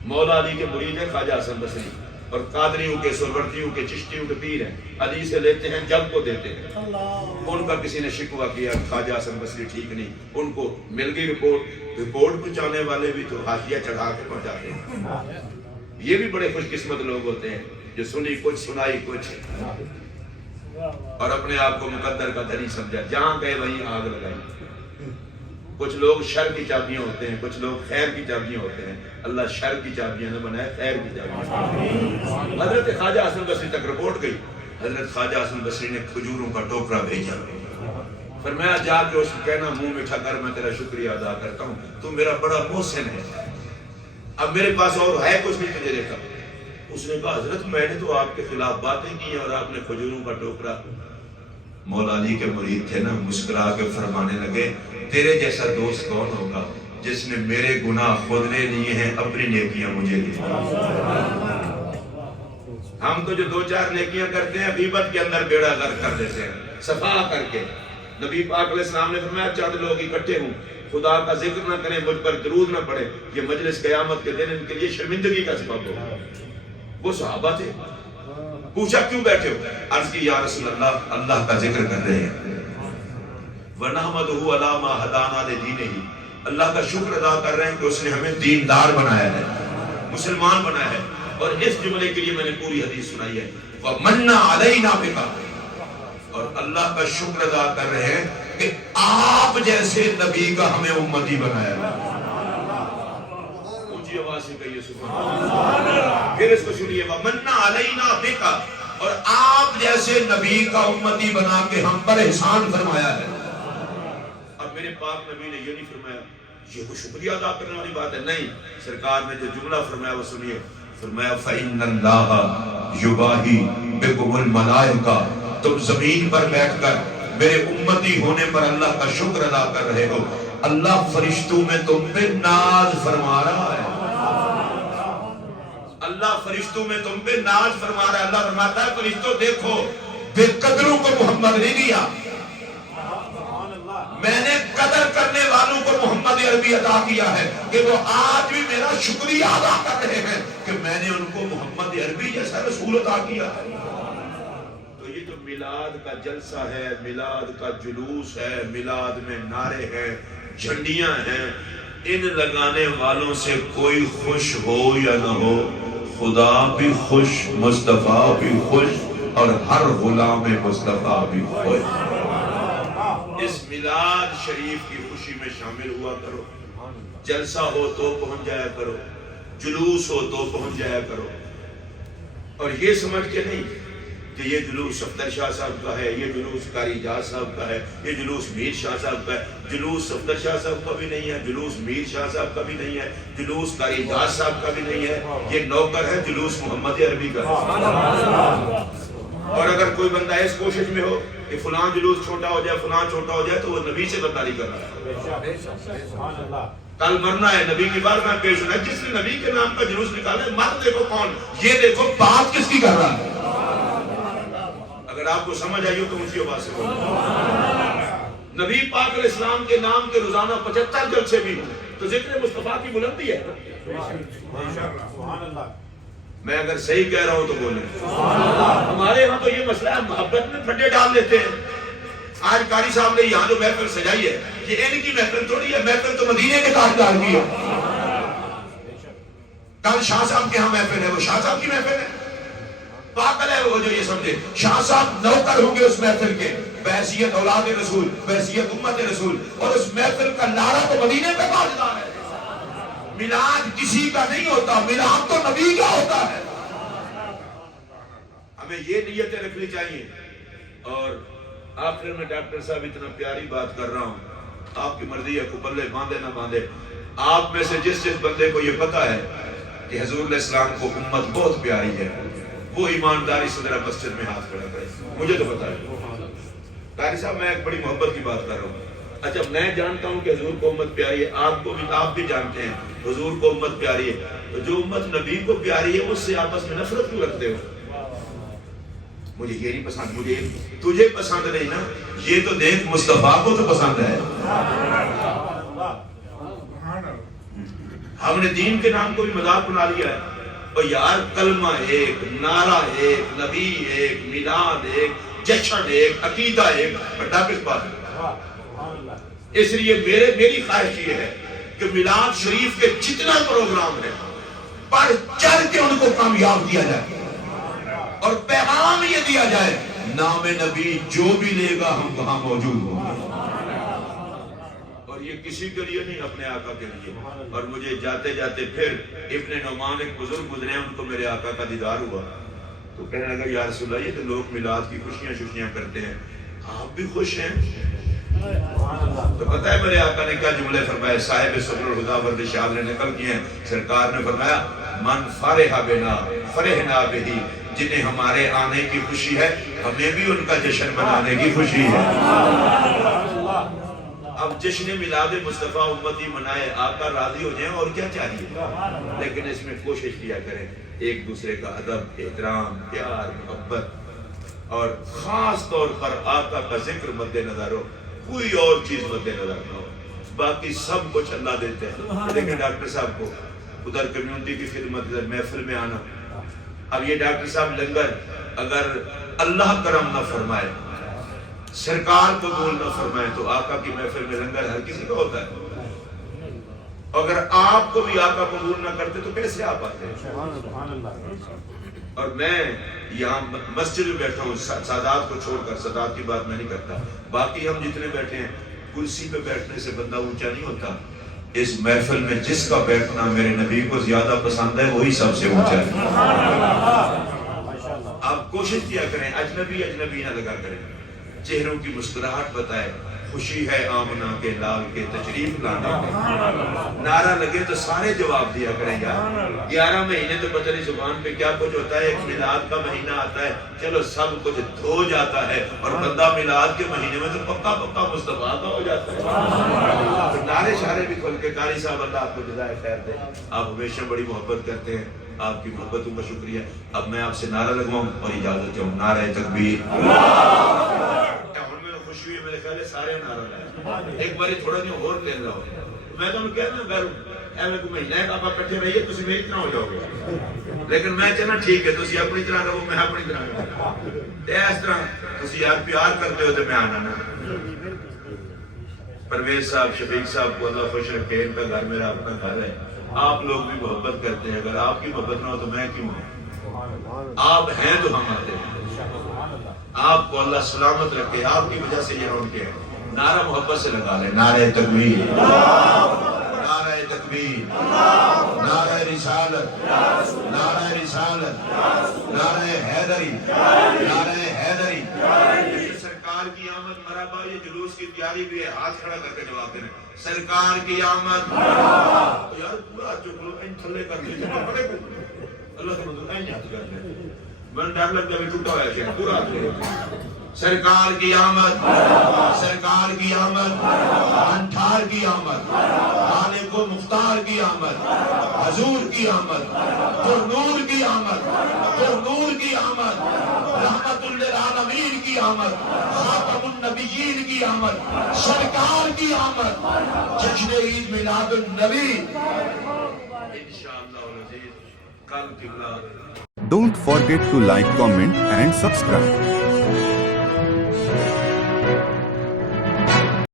مولا علی کے مرید ہیں خواجہ حسن بصری، اور قادریوں کے، سرورتیوں کے، چشتیوں کے پیر ہیں، حدیثیں لیتے ہیں جب کو دیتے ہیں۔ ان کا کسی نے شکوہ کیا خواجہ حسن بصری ٹھیک نہیں، ان کو مل گئی رپورٹ پہنچانے والے بھی تو حاشیہ چڑھا کے پہنچاتے ہیں۔ یہ بھی بڑے خوش قسمت لوگ ہوتے ہیں جو سنی کچھ سنائی کچھ اور اپنے آپ کو مقدر کا دھری سمجھا، جہاں گئے وہیں آگ لگائی۔ کچھ لوگ شر کی چابیاں ہوتے ہیں، کچھ لوگ خیر کی چابیاں ہوتے ہیں۔ اللہ شر کی چابیاں نہ بنائے، خیر کی چابیاں۔ حضرت خواجہ حسن بصری تک رپورٹ گئی، حضرت خواجہ حسن بصری نے کھجوروں کا ٹوکرا بھیجا، فرمایا جا کے اس کو کہنا منہ میٹھا کر میں تیرا شکریہ ادا کرتا ہوں، تو میرا بڑا محسن ہے، اب میرے پاس اور ہے کچھ نہیں تجھے دیتا۔ اس نے کہا حضرت میں نے تو آپ کے خلاف باتیں کی ہیں اور آپ نے کھجوروں کا ٹوکرا۔ مولا علی کے مرید تھے نا، مسکرا کے فرمانے لگے تیرے جیسا دوست کون ہوگا جس نے میرے گناہ خود نے لیے ہیں، اپنی نیکیاں مجھے دی۔ ہم تو جو 2-4 نیکیاں کرتے ہیں غیبت کے اندر بیڑا غرق کر دیتے ہیں، صفا کر کے۔ نبی پاک علیہ السلام نے فرمایا چند لوگ اکٹھے ہوں، خدا کا ذکر نہ کریں، مجھ پر درود نہ پڑھیں، یہ مجلس قیامت کے دن ان کے لیے شرمندگی کا سبب ہوگا۔ وہ صحابہ تھے۔ پوچھا کیوں بیٹھے ہو؟ عرض کی یا رسول اللہ، اللہ کا ذکر کر رہے ہیں۔ وَنَحْمَدُهُ عَلَىٰ مَا هَدَانَا لِدِينِهِ، اللہ کا شکر ادا کر رہے ہیں کہ اس نے ہمیں دیندار بنایا ہے، مسلمان بنایا ہے۔ اور اس جملے کے لیے میں نے پوری حدیث سنائی ہے، وَمَنَّ عَلَيْنَا بِكَ، اور اللہ کا شکر ادا کر رہے ہیں کہ آپ جیسے نبی کا ہمیں امتی بنایا ہے۔ اونچی آواز سے کہیے سبحان اللہ۔ پھر اس کو سنیے، وَمَنَّ عَلَيْنَا بِكَ، اور آپ جیسے نبی کا امتی بنا کے ہم پر احسان فرمایا ہے۔ اب میرے پاک نبی نے یہ نہیں فرمایا یہ کوئی شکریہ ادا کرنے والی بات ہے، نہیں، سرکار نے جو جملہ فرمایا وہ سنیے، فرمایا فَإِنَّ اللَّهَ يُبَاهِي بِكُمُ الْمَلَائِكَةَ، تم زمین پر بیٹھ کر میرے امتی ہونے پر اللہ کا شکر ادا کر رہے ہو، اللہ فرشتوں میں تم پہ ناز فرما رہا ہے، اللہ فرشتوں میں تم پہ ناز فرما رہا ہے۔ اللہ فرماتا ہے فرشتوں دیکھو، بے قدروں کو محمد نہیں دیا، میں نے قدر کرنے والوں کو محمد عربی عطا کیا ہے کہ وہ آج بھی میرا شکریہ ادا کر رہے ہیں کہ میں نے ان کو محمد عربی جیسا رسول عطا کیا ہے۔ تو یہ جو میلاد کا جلسہ ہے، میلاد کا جلوس ہے، میلاد میں نعرے ہیں، جھنڈیاں ہیں، ان لگانے والوں سے کوئی خوش ہو یا نہ ہو، خدا بھی خوش، مصطفیٰ بھی خوش، اور ہر غلام مصطفیٰ بھی خوش۔ اس میلاد شریف کی خوشی میں شامل ہوا کرو، جلسہ ہو تو پہنچ جایا کرو، جلوس ہو تو پہنچ جایا کرو، اور یہ سمجھ کے نہیں کہ یہ جلوس صفدر شاہ صاحب کا ہے، یہ جلوس قاری اجاز صاحب کا ہے، یہ جلوس میر شاہ صاحب کا ہے۔ جلوس صفدر شاہ صاحب کا بھی نہیں ہے، جلوس میر شاہ صاحب کا بھی نہیں ہے، جلوس قاری اجاز صاحب کا بھی نہیں ہے، یہ نوکر ہے، جلوس محمد عربی کا ہے۔ اور اگر کوئی بندہ اس کوشش میں ہو کہ فلاں جلوس چھوٹا ہو جائے، فلاں چھوٹا ہو جائے، تو وہ نبی سے غداری کر رہا ہے۔ کل مرنا ہے، نبی کی بارگاہ میں پیش ہونا ہے، جس نے نبی کے نام کا جلوس نکالا ہے، مرد دیکھو کون، یہ دیکھو بات کس کی کر رہا ہے۔ اگر آپ کو سمجھ آئی ہو تو اونچی آواز سے بولو۔ نبی پاک علیہ السلام کے نام کے روزانہ 75 جلسے بھی ہوں تو ذکر مصطفیٰ کی بلندی ہے۔ میں اگر صحیح کہہ رہا ہوں تو بولیں۔ ہمارے ہاں تو یہ مسئلہ ہے، محبت میں پھڈے ڈال دیتے ہیں۔ آج قاری صاحب نے یہاں جو محفل سجائی ہے، یہ ان کی محفل تھوڑی ہے، محفل تو مدینے کے تاجدار کی ہے۔ کل شاہ صاحب کے ہاں محفل ہے، وہ شاہ صاحب کی محفل ہے۔ پاگل ہے وہ جو یہ سمجھے شاہ صاحب نوکر ہوں گے اس محفل کے، بحیثیت اولاد رسول، بحیثیت امت رسول، اور اس محفل کا نعرہ تو مدینے پہ باجدار ہے۔ میلاد کسی کا نہیں ہوتا، میلاد تو نبی کا ہوتا ہے۔ ہمیں یہ نیتیں رکھنی چاہیے۔ اور آخر میں ڈاکٹر صاحب اتنا پیاری بات کر رہا ہوں، آپ کی مرضی ہے کو پلے باندھے نہ باندھے، آپ میں سے جس بندے کو یہ پتا ہے کہ حضور علیہ السلام کو امت بہت پیاری ہے، وہ ایمانداری سے ذرا مسجد میں ہاتھ کھڑا کرے۔ مجھے تو پتا ہے قاری صاحب، میں ایک بڑی محبت کی بات کر رہا ہوں۔ اچھا میں جانتا ہوں کہ حضور کو امت پیاری ہے، آپ بھی جانتے ہیں حضور کو امت پیاری ہے، تو جو امت نبی کو پیاری ہے اس سے آپس میں نفرت کیوں رکھتے ہو؟ مجھے یہ نہیں پسند، مجھے تجھے پسند نہیں نا، یہ تو دیکھ مصطفیٰ کو تو پسند ہے۔ ہم نے دین کے نام کو بھی مذاق بنا لیا ہے۔ اور یار کلمہ ایک، نعرہ ایک، نبی ایک، میلاد ایک، جشن ایک، عقیدہ ایک، بڑا کس بات ہے؟ اس لیے میری خواہش یہ ہے کہ میلاد شریف کے جتنا پروگرام ہے پڑھ چڑھ کے ان کو کامیاب کیا جائے، اور پیغام یہ دیا جائے نام نبی جو بھی لے گا ہم وہاں موجود ہوں گے۔ اور یہ کسی کے لیے نہیں، اپنے آقا کے لیے۔ اور مجھے جاتے جاتے پھر ابن نعمان ایک بزرگ گزرے، ان کو میرے آقا کا دیدار ہوا تو کہنے لگا یا رسول اللہ یہ تو لوگ میلاد کی خوشیاں کرتے ہیں، آپ بھی خوش ہیں؟ تو پتہ ہے میرے آقا نے کیا جملے فرمائے؟ صاحب صدر الہدا ورد شاہ نے نقل کیے ہیں، سرکار نے فرمایا من فرح بنا فرحنا بہی، جنہیں ہمارے آنے کی خوشی ہے ہمیں بھی ان کا جشن منانے کی خوشی ہے۔ اب جشن میلاد مصطفیٰ امتی منائے، آقا راضی ہو جائیں، اور کیا چاہیے؟ لیکن اس میں کوشش کیا کریں ایک دوسرے کا ادب، احترام، پیار، محبت، اور خاص طور پر آقا کا ذکر مد نظر ہو، کوئی اور چیز مد نظر نہ ہو، باقی سب کچھ اللہ دیتے ہیں۔ لیکن ڈاکٹر صاحب کو ادھر کمیونٹی کی خدمت، ادھر محفل میں آنا، اب یہ ڈاکٹر صاحب لنگر اگر اللہ کرم نہ فرمائے، سرکار قبول نہ فرمائے، تو آقا کی محفل میں لنگر ہر کسی کا ہوتا ہے۔ اگر آپ کو بھی آقا قبول نہ کرتے تو کیسے آپ آتے ہیں؟ اور میں یہاں مسجد میں بیٹھا ہوں سادات کو چھوڑ کر، سادات کی بات میں نہیں کرتا، باقی ہم جتنے بیٹھے ہیں کرسی پہ بیٹھنے سے بندہ اونچا نہیں ہوتا۔ اس محفل میں جس کا بیٹھنا میرے نبی کو زیادہ پسند ہے وہی سب سے اونچا ہے۔ آپ کوشش کیا کریں اجنبی نہ لگا کریں، چہروں کی مسکراہٹ بتائے، خوشی ہے آمنہ کے لال کے تشریف لانے میں۔ نعرہ لگے تو سارے جواب دیا کریں یار، 11 مہینے تو پتہ نہیں زبان پہ کیا کچھ ہوتا ہے، ایک میلاد کا مہینہ آتا ہے، چلو سب کچھ دھو جاتا ہے، اور بندہ میلاد کے مہینے میں تو پکا مصطفیٰ کا ہو جاتا ہے۔ تو نعرے شارے بھی کھل کے، قاری صاحب اللہ آپ کو جزائے خیر دے، آپ ہمیشہ بڑی محبت کرتے ہیں، آپ کی محبتوں کا شکریہ۔ اب میں آپ سے نعرہ لگواؤں اور اجازت چاہوں، نعرہ تکبیر۔ خوشی ہوئی، میرے خیال ہے سارے نعرہ لائے، ایک باری تھوڑا نہیں اور لے رہا ہو۔ میں تو کہنا گھر ایویں کو مہینہ ہے آپ کٹھے رہیے تسی میری طرح ہو جاؤ گے، لیکن میں چاہنا ٹھیک ہے تسی اپنی طرح رہو میں اپنی طرح رہوں، اس طرح تسی یار پیار کرتے ہو تو میں آنا نا۔ پرویز صاحب، شفیق صاحب کو اللہ خوش رکھے، ان کا گھر میرا اپنا گھر ہے، آپ لوگ بھی محبت کرتے ہیں، اگر آپ کی محبت نہ ہو تو میں کیوں ہوں؟ آپ ہیں تو ہم آتے ہیں۔ آپ کو اللہ سلامت رکھے، آپ کی وجہ سے یہ رون کے ہیں۔ نعرہ محبت سے لگا لیں، نعرہ تکبیر، نعرہ تکبیر، نعرہ رسالت، نعرہ رسالت، نعرہ حیدری، نعرہ حیدری۔ سرکار کی آمد مرحبا، یہ جلوس کی تیاری بھی ہے، ہاتھ کھڑا کر کے جواب دینا، سرکار کی آمد یار پورا چکلو این تھلے کر لیجئے، اللہ کا مدد این ہاتھ کر لیں، من ڈر لگ جب ٹوٹا ہوا ہے پورا سرکار کی آمد، سرکار کی آمد، انٹھار کی آمد، خالق و مختار کی آمد، حضور کی آمد، نور کی آمد، نور کی آمد، رحمت للعالمین کی آمد، خاتم النبیین کی آمد، سرکار کی آمد، جشن عید میلاد النبی انشاءاللہ العزیز کل قبلہ۔ Don't forget to like, comment and subscribe.